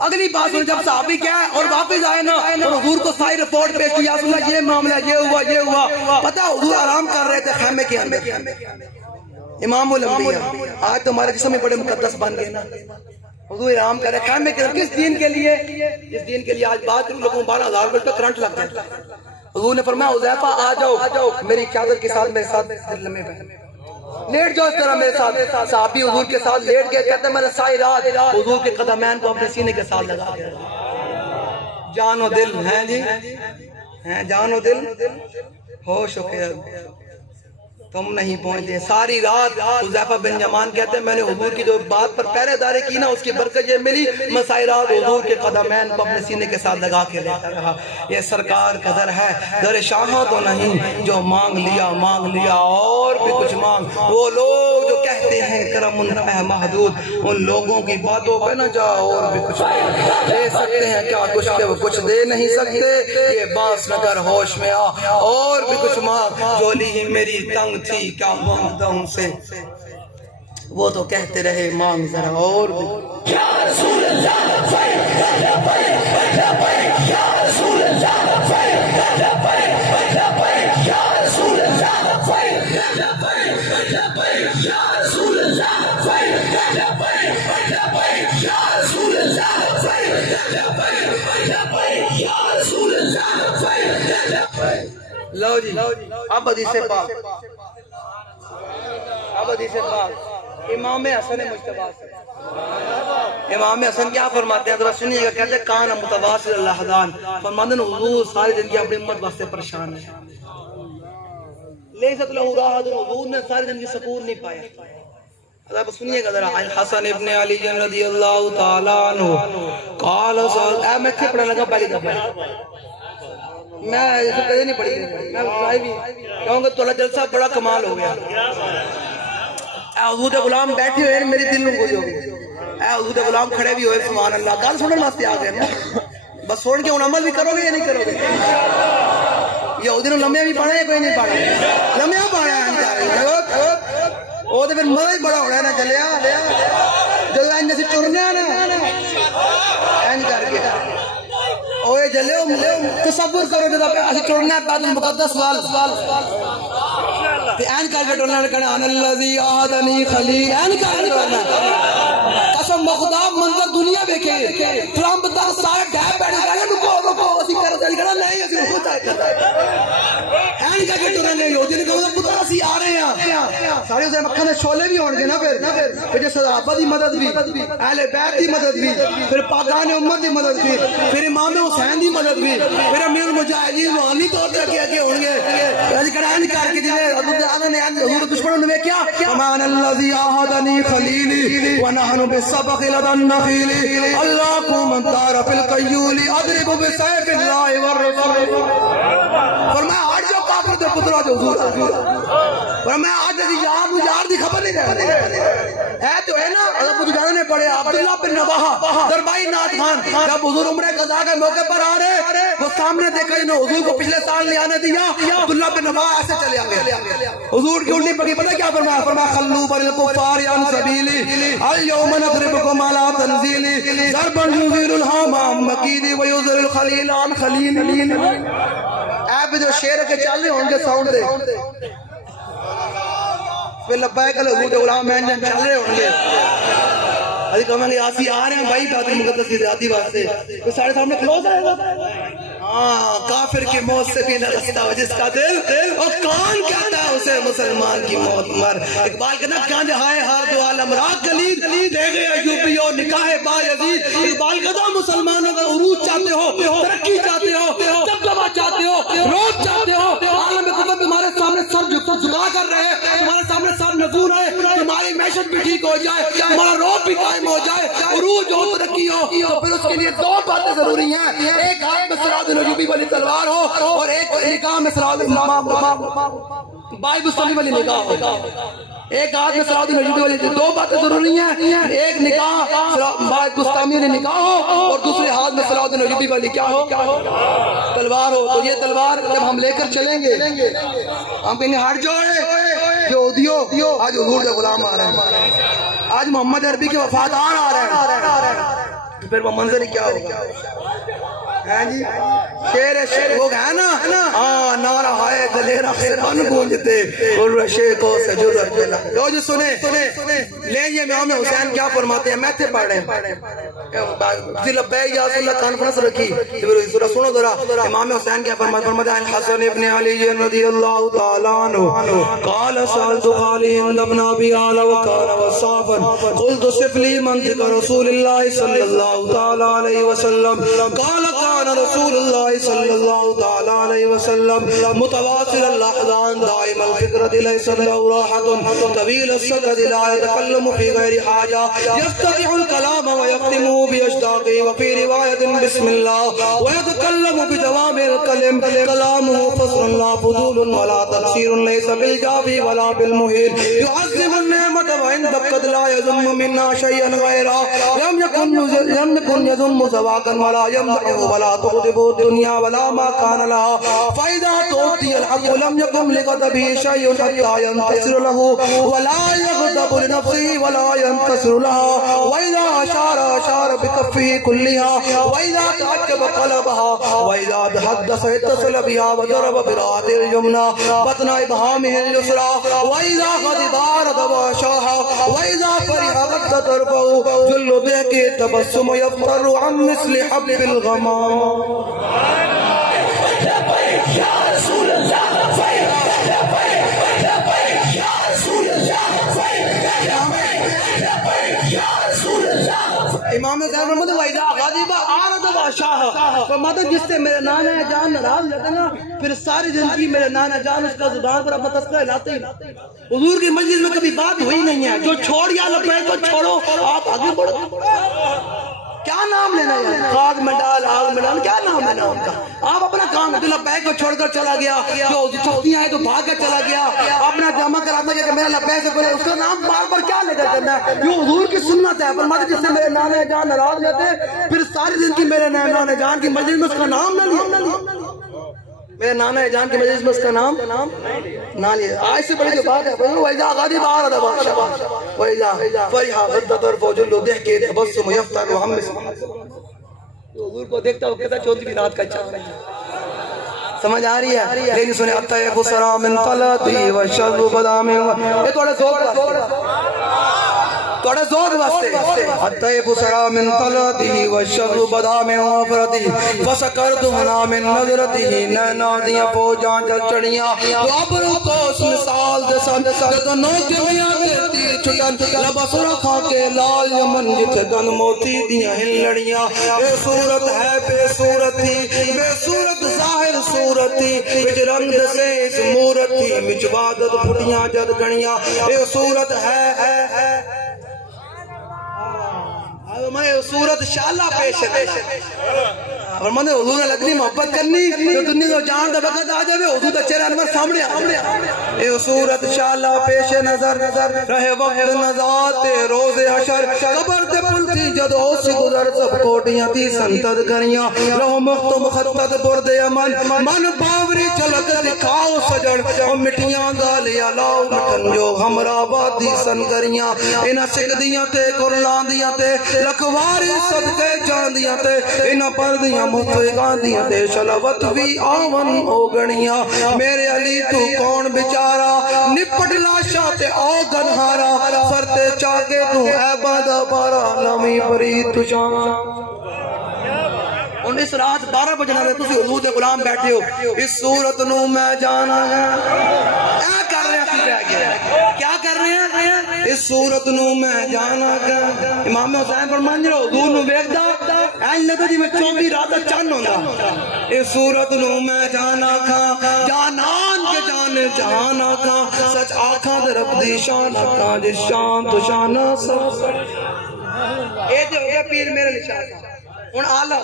اگلی بات سن, جب صحابی کیا ہے اور واپس آئے نا اور حضور کو ساری رپورٹ پیش کی, یا رسول اللہ یہ معاملہ یہ ہوا, پتہ حضور آرام کر رہے تھے خیمے کے اندر. امام الانبیاء آج تو ہمارے جسم میں بڑے مقدس بن گئے نا, حضور آرام کر رہے خیمے کے اندر. کس دین کے لیے؟ جس دین کے لیے آج بات کروں لوگوں 12,000 روپے پہ کرنٹ لگ جائے. حضور نے فرمایا حذیفہ آ جاؤ میری چادر کے ساتھ میرے ساتھ لمحے پہ لیٹ جاؤ اس طرح میرے ساتھ. صحابی حضور کے ساتھ لیٹ گئے, کہتے ہیں میں نے ساری رات حضور کے قدمین کو اپنے سینے کے ساتھ لگا کے جان و دل ہیں جی, ہیں جان و دل, ہوش و خیال تم نہیں پہنچتے. ساری رات حذیفہ بن یمان کہتے ہیں میں نے حضور کی جو بات پر پہرے داری کی نا اس کی برکت یہ ملی, میں ساری رات حضور کے قدمین کو اپنے سینے کے ساتھ لگا کے لیتا رہا. یہ سرکار کا در ہے, در شاہوں تو نہیں, جو مانگ لیا اور بھی کچھ مانگ. وہ لوگ جو کہتے ہیں کرم ہے محدود, ان لوگوں کی باتوں پہ نہ جا اور بھی کچھ دے سکتے ہیں کیا کچھ کہ وہ کچھ دے نہیں سکتے. یہ باس نہ کر ہوش میں آ اور بھی کچھ مانگ, جولی ہی میری تنگ تھی کیا مانگتا ہوں سے, وہ تو کہتے رہے مانگ ذرا اور بھی. یا رسول اللہ لبیک لبیک لبیک, یا رسول اللہ لبیک لبیک لبیک, یا رسول اللہ لبیک لبیک لبیک, یا رسول اللہ لبیک لبیک لبیک, یا رسول اللہ لبیک لبیک لبیک, یا رسول اللہ لبیک لبیک. لو جی اب حدیث پاک, امام حسن مجتبی سے. امام حسن کیا فرماتے ہیں ذرا سنیے گا, کہتے ہیں کان متواصل الاحزان, فرماتے ہیں حضور ساری زندگی اپنی امت واسطے پریشان ہے. لیست لہ راحت, حضور نے ساری زندگی سکون نہیں پایا. اب سنیے گا ذرا, حسن ابن علی رضی اللہ تعالیٰ عنہ قال, میں کیا پڑھنے لگا پہلی دفعہ, میں اسے کدے نہیں پڑھی, میں بھی کہوں گا تو جلسہ بڑا کمال ہو گیا. اے حضور غلام بیٹھے ہوئے میری دل میں گوئی ہو گئی, اے حضور غلام کھڑے بھی ہوئے سبحان اللہ, گل سننے واسطے آ گئے نا, بس سن کے ان عمل بھی کرو گے یا نہیں کرو گے. یہودی نے لمحہ بھی پڑھا ہے کوئی نہیں پڑھا, لمحہ پڑھا ہے وہ تو پھر مزہ ہی بڑا ہونا ہے نا. چلیا جو انج سے ٹرنا نا این کر کے اوے جلے تصور کرو جب اسی ٹرنا بیت المقدس وال تے این کر کے ٹرنا کہنا ان الذی آدنی خلیل, این کر کے ٹرنا. قسم خدا منظر دنیا دیکھے ٹرمپ دا سارے ڈھے بیٹھے کہنا رکو اسی کر چل کہنا نہیں اسی رکو چاہے کرتا ہے, این کر کے ٹرنا نہیں ہو جن کو پتہ آسی آ رہے ہیں سارے اسے مکہ نے شولے بھی ہونگے نا پھر جو صحابہ دی مدد بھی اہل بیت دی مدد بھی پھر پاکان امت دی مدد بھی پھر امام حسین دی مدد بھی پھر امیر المجاہدین روحانی طور پہ کیا ہونگے آج کرائن کر کے دیئے حضور دشمنوں نے کیا امان اللذی آہدنی خلیلی ونحن بالسبق لدن نخیلی اللہ کو من تار فی القیولی ادرب بسیف اللہ والرسول فرمایا آج جو کافر دے پترہ جو حضور فرمایا آج یار دی خبر نہیں رہے ہے تو ہے نا اللہ کو جانے نے پڑے عبداللہ بن رواحہ دربائی نات خان جب حضور عمرہ قضا کے موقع پر آ رہے وہ سامنے دیکھا انہوں حضور کو پچھلے سال نہیں آنے دیا عبداللہ بن رواحہ ایسے چلے آگے حضور کی الٹی پکی پتہ کیا فرمایا فرمایا خلو بر الکفار عن سبیلی اليوم نضربکم علی تنزیلی ضربا یزیل الحام مکیدی ویزر الخلیل عن خلیل ایپ جو شیر کے چل رہے ہوں گے ساؤنڈ دے پھر لبائے کل حضور غلام میں چل رہے ہوں گے ابھی کہوں گے آسی آ رہے ہیں بھائی بیت المقدس کی زیادی واسطے تو سارے سامنے کلوز رہے گا کافر کی موت سے بھی نرستا ہو جس کا دل اور کون کہتا ہے اسے مسلمان کی موت مر اقبال کہنا کہاں جہائے ہاتھ و عالم راک گلید دے گئے ایوبی و نکاح با یزید اقبال کہتا مسلمانوں کا عروج چاہتے ہو ترقی چاہتے ہو دبدبہ چاہتے ہو روز چاہتے ہو عالم کفر تمہارے سامنے سر جھکا کر رہے تمہارے سامنے سر نزول ہے تمہاری معیشت بھی ٹھیک ہو جائے تمہارا روز بھی قائم ہو جائے عروج ہو ترقی ہو تو پھر اس کے لیے دو باتیں ضروری ہیں ایک ہاتھ میں سراج نجوبی والی تلوار ہو اور ایک نکاح میں سراج بائی بستانی والی نکاح ہو ایک ہاتھ میں سراج نجوبی والی دو باتیں ضروری ہیں ایک نکاح بائی بستانی والی نکاح ہو اور دوسرے ہاتھ میں سراج نجوبی والی کیا ہو تلوار ہو تو یہ تلوار جب ہم لے کر چلیں گے ہم کہیں گے ہٹ جائے جو دیو آج حضور کے غلام آ رہے ہیں آج محمد عربی کے وفادار آ رہے ہیں پھر وہ منظر کیا ہوگا جی شیر وہ ہے نا نعرہ ہائے دلیرہ خیران گونجتے اور شیخوں سے جرت ملا جو سنے لیں یہ امام حسین کیا فرماتے ہیں میں تھے پڑھ رہے ہیں لبیک یا رسول اللہ کانفرنس رکھی سورہ سنو ذرا امام حسین کیا فرماتے ہیں الحسن ابن علی رضی اللہ تعالیٰ عنہ قال سألت خالی ابن ابی آلہ وکان وصافا قلت صف لی منطق رسول اللہ صلی اللہ تعالیٰ علیہ وسلم قال كان رسول الله صلى الله تعالى عليه وسلم متواصل اللحظان دائم الفكرة ليس له راحة طويل السكت لا يتكلم في غير حاجة يفتتح الكلام ويختمه بأشتاقه وفي رواية بسم الله ويتكلم بجوامع الكلم كلامه فصل لا فضول ولا تقصير ليس بالجافي ولا بالمهين يعظم النعمة وإن دقت لا يذم منا شيئا غيرا لم يكن يذم زواكا ولا يمدحه ولا تغضب الدنيا ولا ما كان لها فإذا تؤتي الحق لم يكن لغضبه شيء حتى ينتصر له ولا يغضب لنفسه ولا ينتصر لها وإذا أشار بكفه كلها وإذا تعجب قلبها وإذا تحدث اتصل بها وضرب برأسه اليمنى بطن إبهامه اليسرى وإذا غضب أعرض وأشاح وإذا فرح غض طرفه جل ضحكه التبسم يفطر عن مثل حب الغمام امام حسین محمد وحیدہ غاضبہ آرد و شاہ فرماتا جس سے میرے نانا جان ناراض جاتے نا پھر ساری زندگی میرے نانا جان اس کا زبان پر اپنا تذکرہ لاتے ہی حضور کی مجلس میں کبھی بات ہوئی نہیں ہے جو چھوڑ یا لبیک کو چھوڑو آپ آگے بڑھو کیا نام لینا ہے خاک میں ڈال آگ میں ڈال کیا نام لینا ان کا آپ اپنا کام ہے لبیک کو چھوڑ کر چلا گیا جو چوتیاں آئے تو بھاگ کر چلا گیا اپنا جمع کراتا گیا کہ میرا لبیک سے کوئی اس کا نام بار بار کیا لے کر کرنا ہے جو حضور کی سنت ہے فرماتے جس سے میرے نانا جان ناراض جاتے پھر ساری زندگی میرے نانا جان کی مجلس میں اس کا نام نہ لیا میرے نانا جان کی مجلس میں اس کا نام نہ لیا آج سے بڑی جو بات ہے وَإِذَا غَضِبَ أَعْرَضَ وَأَشَاح وَإِذَا فَرِحَ غَضَّ طَرْفُهُ جُلُّ ضِحْكِهِ التَّبَسُّمُ يَفْطَرُ عَنْ مِثْلِهِ حضور کو دیکھتا ہو کہتا چوتھی کی رات کا چاند ہے سمجھ آ رہی ہے لیکن سنے الطیب السلام من طلعتی والشذ بدا من یہ تھوڑا زور توڑے زور واسطے الطیب سرا من طلعته والشر بدا من وفرته فسکرتمنا من نظرته نینا دیاں فوجاں جل چڑیاں ابرو کو اس مثال دے سن جدو نوکیاں کے تیر چھٹن لبس رکھا کے لال یمن جتھے دن موتی دیاں ہل لڑیاں اے صورت ہے بے صورتی بے صورت ظاہر صورتی وچ رنگ سے اس مورتی وچ وعدت پھٹیاں جد گنیاں اے صورت ہے میں صورت شالہ پیش ہے اور میں نے حضور نے لگنی محبت کرنی تو دنیا کو جان دا وقت آ جائے حضور دا چہرہ انور سامنے اے صورت شالہ پیش نظر رہے وقت نزات روز حشر قبر دے پلتی جدو سے گزر سب کوٹیاں تھی سنتد کریاں رہو مخت مخطط برد عمل من باوری چلک دکھاؤ سجڑ اور مٹیاں گالیاں لاؤ مٹن جو ہمرا بادی سن کریاں انہاں سکھ دیاں تے قرلان دیاں تے لکھواری صدقے جان دیاں تے انہاں پر دیاں مستقان دیاں تے شلوت بھی آون ہو گنیاں میرے علی تو کون بچارا نپٹ لاشا تے او گنہارا سرتے چاکے تو اے بادہ بارا نمی پری تجانا ان اس رات 12 بجنا رہے تسی حضور دے غلام بیٹھے ہو اس صورت نو میں جانا ہے اے کر رہے ہیں کیا کر رہے ہیں اس صورت نو میں جانا ہے امام حسین فرمان رہے حضور نو ویکھ دا این لگا جی میں 24 رات چاند ہوندا اس صورت نو میں جانا کھا جانان کے جانے جہانا کھا سچ آنکھاں دے رب دی شان کھا جس شان تو شانہ سب اے دے ہو گیا پیر میرے لشاہ ان آلہ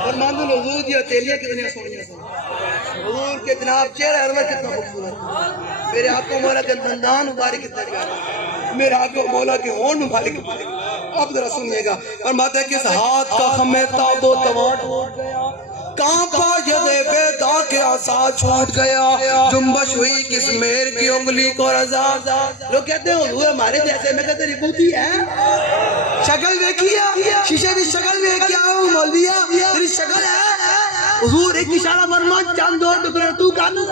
اور ماندن حضور کی اتیلیہ کتنی سونیاں سن حضور کے جناب چہرہ انور کتنا خوبصورت میرے آقا مولا کے دندان مبارک کتنا پیارا میرے آقا مولا کے ہون مبارک اب ذرا سنیے گا اور ماتے کس ہاتھ کا خمیں تابو تواٹ کانپا یدے بیدا کے آسا چھوٹ گیا جنبش ہوئی کس میر کی انگلی کو رضا لوگ کہتے ہیں حضور ہمارے جیسے میں کہتے ربوتی ہے شکل دیکھیا شیشے بھی شکل دیکھیا ہوں مولویا تیری شکل ہے حضور ایک اشارہ فرمان چاند دور ٹکرے تو کانو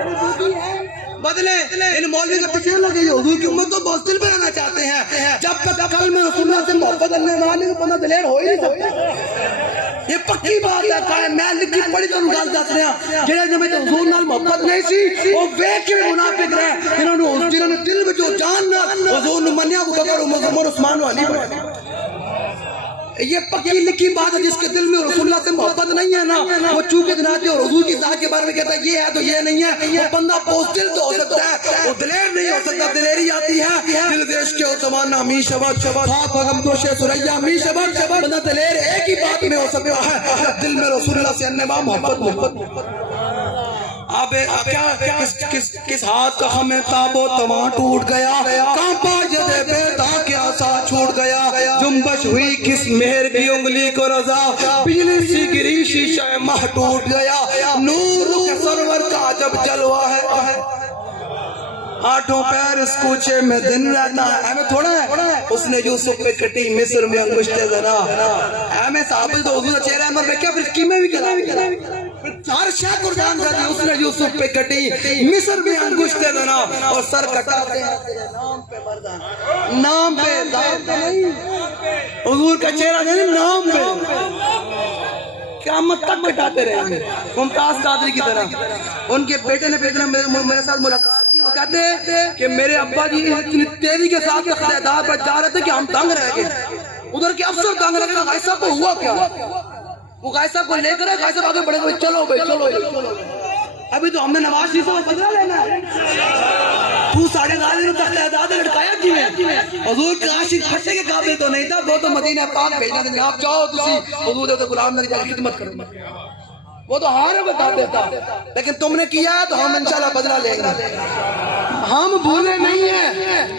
ربوتی ہے بدلے ان مولوی کا پیچھے لگے جو حضور کی امت کو بہت دل پہ رہنا چاہتے ہیں جب تک کل میں رسول اللہ سے محبت اللہ مانے کو بندہ دلیر ہو ہی نہیں سکتا یہ پکی بات ہے کہ میں لکھی پڑی تو انگال دس رہا جنہیں جب میں حضور نال محبت نہیں سی وہ ویک کے منافق رہے جنہوں نے دل میں جو جان نہ حضور نے منیا کو بکر عمر عثمان و علی بڑھا یہ پکی لکھی بات ہے جس کے دل میں رسول اللہ سے محبت نہیں ہے نا وہ چونکہ جناتے اور حضور کی ذات کے بارے میں کہتا ہے یہ ہے تو یہ نہیں ہے وہ بندہ پوستل تو ہو سکتا ہے وہ دلیر نہیں ہو سکتا دلیری آتی ہے دل دیش کے اتمان امی شبت خاک بغم دوش سریہ امی شبت بندہ دلیر ایک ہی بات میں ہو سکتا ہے دل میں رسول اللہ سے انما محبت اب کس ہاتھ کا ہمیں تابو تمام ٹوٹ گیا کانپا جدے بیدا کے آسا چھوٹ گیا جنبش ہوئی کس مہر کی انگلی کو رضا بجلی سی گری شیشہ مہ ٹوٹ گیا نور کے سرور کا جب جلوہ ہے آٹھوں پیر اس کوچے میں دن رہتا ہے ہمیں تھوڑا ہے اس نے یوسف پہ کٹی مصر میں انگشتے ذرا ہمیں صحابہ تو حضور چہرہ انور میں کیا پھر قیمیں بھی کرا ہر شاہ قربان کرتی اس نے یوسف پہ کٹی مصر میں انگشتے ذرا اور سر کٹاتے ہیں نام پہ مردان نام پہ ذات پہ نہیں حضور کا چہرہ نہیں نام پہ قیامت تک کٹاتے رہیں گے ممتاز قادری کی طرح ان کے بیٹے نے میرے ساتھ ملاقات کی وہ کہتے ہیں کہ میرے ابا جی اتنی تیزی کے ساتھ اقتدار پر جا رہے تھے کہ ہم تنگ رہ گئے ادھر کے افسر تنگ رہ گئے غائب صاحب کو ہوا کیا وہ غائب صاحب کو لے کر غائب صاحب آگے بڑھے ہوئے چلو بھائی چلو ابھی تو ہم نے نواز شریف سے بدلہ لینا ہے تو ساڑھے دادے نے تختہ دادے لڑکایا کی ہے حضور کے عاشق پھٹے کے قابل تو نہیں تھا وہ تو مدینہ پاک بھیجنا تھا آپ جاؤ تسی حضور دے غلام نے جا کے خدمت کرو وہ تو ہارے بتا دیتا لیکن تم نے کیا ہے تو ہم انشاءاللہ بدلہ لیں گے ہم بھولے نہیں ہیں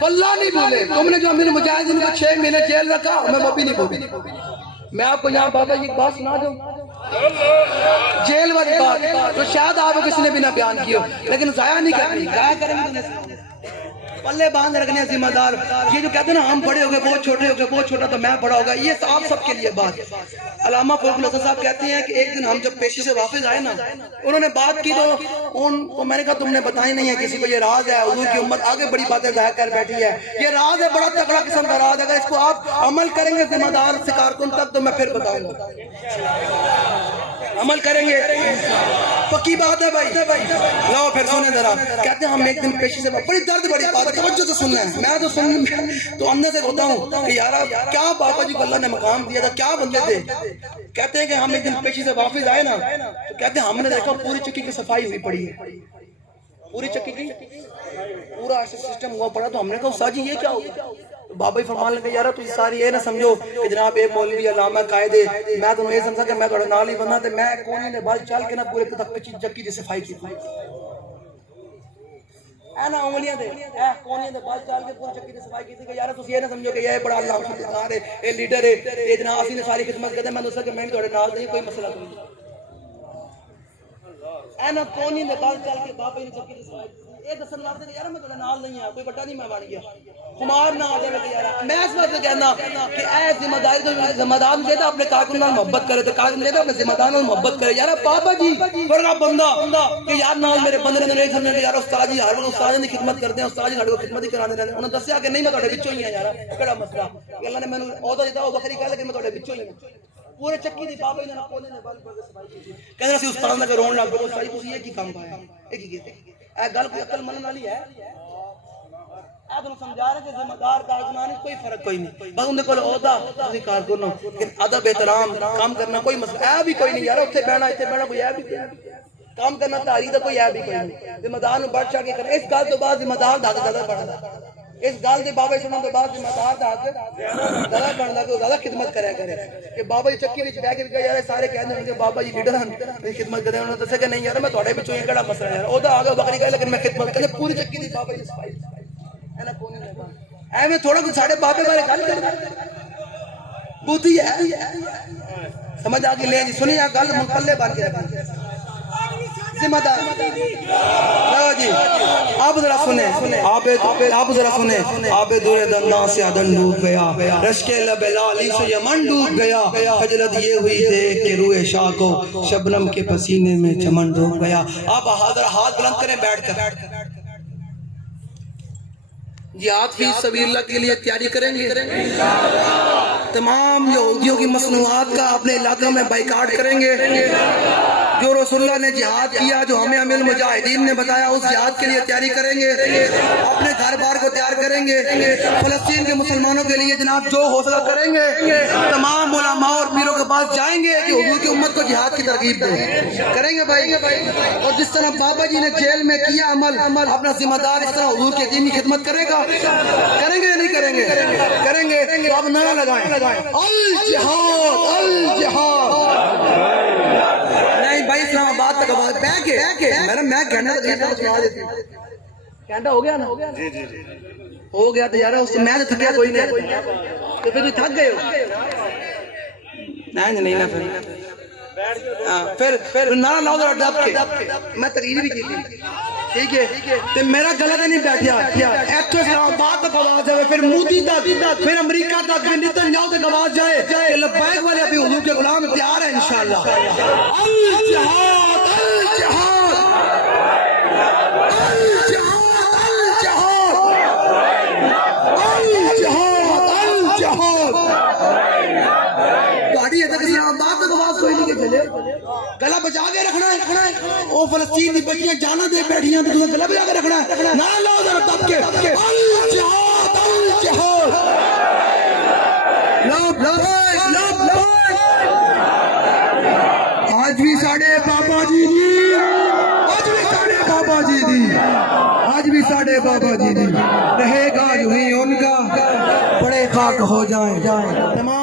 واللہ نہیں بھولے تم نے جو امیر مجاہدین کو 6 مہینے جیل رکھا ہمیں وہ بھی نہیں بھولے میں آپ کو یہاں بابا یہ بات سنا دوں جیل والی بات تو شاید آپ کو کسی نے بھی نہ بیان کی ہو لیکن ضائع نہیں کرنی ضائع کریں گے پلے باندھ رکھنے ذمہ دار. یہ جو کہتے ہیں نا ہم بڑے ہو گئے بہت چھوٹے ہو گئے بہت چھوٹا تو میں بڑا ہوگا, یہ آپ سب کے لیے بات. علامہ فاروق الحسن صاحب کہتے ہیں کہ ایک دن ہم جب پیشی سے واپس آئے نا, انہوں نے بات کی تو میں نے کہا تم نے بتائی نہیں ہے کسی کو, یہ راز ہے, حضور کی امت آگے بڑی باتیں ظاہر کر بیٹھی ہے, یہ راز ہے بڑا تگڑا قسم کا راز. اگر اس کو آپ عمل کریں گے ذمہ دار سے کارکن تک تو میں پھر بتاؤں گا, عمل کریں گے, پکی بات ہے بھائی. لاؤ پھر سنیں ذرا. کہتے ہیں ہم ایک دن پیشی سے بڑی درد بڑی بات ہے, توجہ سے سننا ہے. میں تو اندر سے ہوتا ہوں کہ یار کیا بابا جی کو اللہ نے مقام دیا تھا, کیا بندے تھے. کہتے ہیں کہ ہم ایک دن پیشی سے واپس آئے نا, تو کہتے ہیں ہم نے دیکھا پوری چکی کی صفائی ہوئی پڑی ہے, پوری چکی کی پورا سسٹم ہوا پڑا. تو ہم نے کہا استاد جی یہ کیا ہوگا؟ تو بابا جی فرمان لگے یار تو ساری یہ نہ سمجھو کہ جناب ایک مولوی علامہ قائد ہے, میں تو یہ سمجھا کہ میں تھوڑا نال ہی بنا تے میں کونے نے بال چل کے نہ پورے تک چکی دی صفائی کی تھی. اے نا انگلیاں دے اے کونے دے بال چل کے پوری چکی دی صفائی کی تھی کہ یار تسی یہ نہ سمجھو کہ یہ بڑا اللہ کا خدمتگار ہے, یہ لیڈر ہے, یہ جناب اسی نے ساری خدمت کرتے. میں دوسرا کہ میں بھی تھوڑے نال نہیں, کوئی مسئلہ نہیں. اے نا کونے دے بال چل کے بابا جی نے چکی دی صفائی کی. یہ دسن لگتے کہ یار میں تھوڑے نال نہیں ہے, کوئی بڑا نہیں میں بن گیا, خمار نہ آ جائے کہ یار. میں اس وقت کہنا کہ اے ذمہ داری تو ذمہ دار جو ہے اپنے کارکن نال محبت کرے, تو کارکن جو ہے اپنے ذمہ دار نال محبت کرے. یار بابا جی بڑا بندہ کہ یار نال میرے بندے نے نہیں سمجھا کہ یار استاد جی ہر وقت استاد دی خدمت کرتے ہیں, استاد جی ہر وقت خدمت ہی کرانے رہتے ہیں. انہوں نے دسیا کہ نہیں میں تھوڑے وچوں ہی ہاں یار, کیڑا مسئلہ کہ اللہ نے مینوں عہدہ دیتا, وہ بکری کہہ لیکن میں تھوڑے وچوں ہی ہوں. پورے چکی دی بابا جی نے کونے نے بال پر صفائی کی. کہندے سی استاد نے رون لگ پیا, استاد جی تسی یہ کی کام پایا, یہ کی کیتے اے گل کوئی عقل منن والی ہے؟ اے تانوں سمجھا رہے کہ ذمہ دار کارکنان کوئی فرق کوئی نہیں, بس اون دے کول عہدہ تسی کارکن ہو, لیکن ادب احترام کام کرنا کوئی مسئلہ اے بھی کوئی نہیں یار. اوتھے بیٹھنا ایتھے بیٹھنا کوئی اے بھی کام کرنا تاری دا کوئی اے بھی کوئی نہیں. ذمہ دار نوں بڑھ چڑھ کے کرنا. اس گل تو بعد ذمہ دار دا حق زیادہ بڑھدا, اس گل دے بابا سنن تو بعد ذمہ دار دا حق زیادہ بڑھدا کہ زیادہ خدمت کریا کرے. کہ بابا جی چکی وچ بیٹھ کے یار سارے کہندے ہیں کہ بابا جی لیڈر ہیں خدمت کرے, انہوں نے دسیا کہ نہیں یار میں تھوڑے وچوں ہی کیڑا مسئلہ یار, عہدہ آ گیا بکری کا لیکن میں خدمت کرے پوری چکی دی بابا جی صفائی. اے نا کونے نے بات ایویں تھوڑا کچھ ساڈے بابے بارے گل کر بوتی ہے, سمجھ آ گئی لے جی. سنی گل مقلے بن کے رکھنا ذمہ دار. لو جی آپ ذرا سنیں, آپ ذرا سنیں. آب دور دنداں سے عدن ڈوب گیا, رشک لب لالی سے یمن ڈوب گیا, خجلت یہ ہوئی دیکھ کہ روح شاہ کو شبنم کے پسینے میں چمن ڈوب گیا. آپ ہاتھ بلند کریں بیٹھ کر. جہاد فی سبیل اللہ کے لیے تیاری کریں گے. تمام یہودیوں کی مصنوعات کا اپنے علاقوں میں بائیکاٹ کریں گے. جو رسول اللہ نے جہاد کیا, جو ہمیں امیر المجاہدین نے بتایا, اس جہاد کے لیے تیاری کریں گے. اپنے گھر بار کو تیار کریں گے. فلسطین کے مسلمانوں کے لیے جناب جو حوصلہ کریں گے. تمام علماء اور پیروں کے پاس جائیں گے کہ حضور کی امت کو جہاد کی ترغیب دیں. کریں گے بھائی. اور جس طرح بابا جی نے جیل میں کیا عمل, اپنا ذمہ دار اس طرح حضور کے دین کی خدمت کرے گا. کریں گے یا نہیں کریں گے؟ کریں گے. تو آپ نعرہ لگائیں الجہاد الجہاد. نہیں بھائی اسلام آباد تک آواز بہ کے میں کہنا کینٹا ہو گیا نا, ہو گیا تو یار میں تو تھکیا کوئی نہیں, تو پھر تم تھک گئے ہو. نہیں نا پھر نعرہ لاؤ ذرا ڈب کے. میں تقریر بھی کی تھی, ٹھیک ہے, تو میرا گلا تو نہیں بیٹھیا. ایتھے اسلام آباد تک آواز جائے, پھر مودی تک, پھر امریکہ تک, پھر نتنیاہو تک آواز جائے کہ لبیک والے ابھی حضور کے غلام تیار ہیں انشاءاللہ. الجہاد الجہاد الجہاد الجہاد. گاڑی ہے تک اسلام آباد تک آواز کوئی نہیں کہ چلے, گلا بچا کے رکھنا ہے. وہ فلسطین کی بچیاں جانا دے بیٹھیاں تو گلا بچا کے رکھنا ہے. نعرہ لاؤ ذرا دب کے الجہاد الجہاد. آج بھی ساڑھے بابا جی دی, آج بھی ساڑھے بابا جی دی, آج بھی ساڑھے بابا جی دی. رہے گا جو ہی ان کا بڑے خاک ہو جائیں. تمام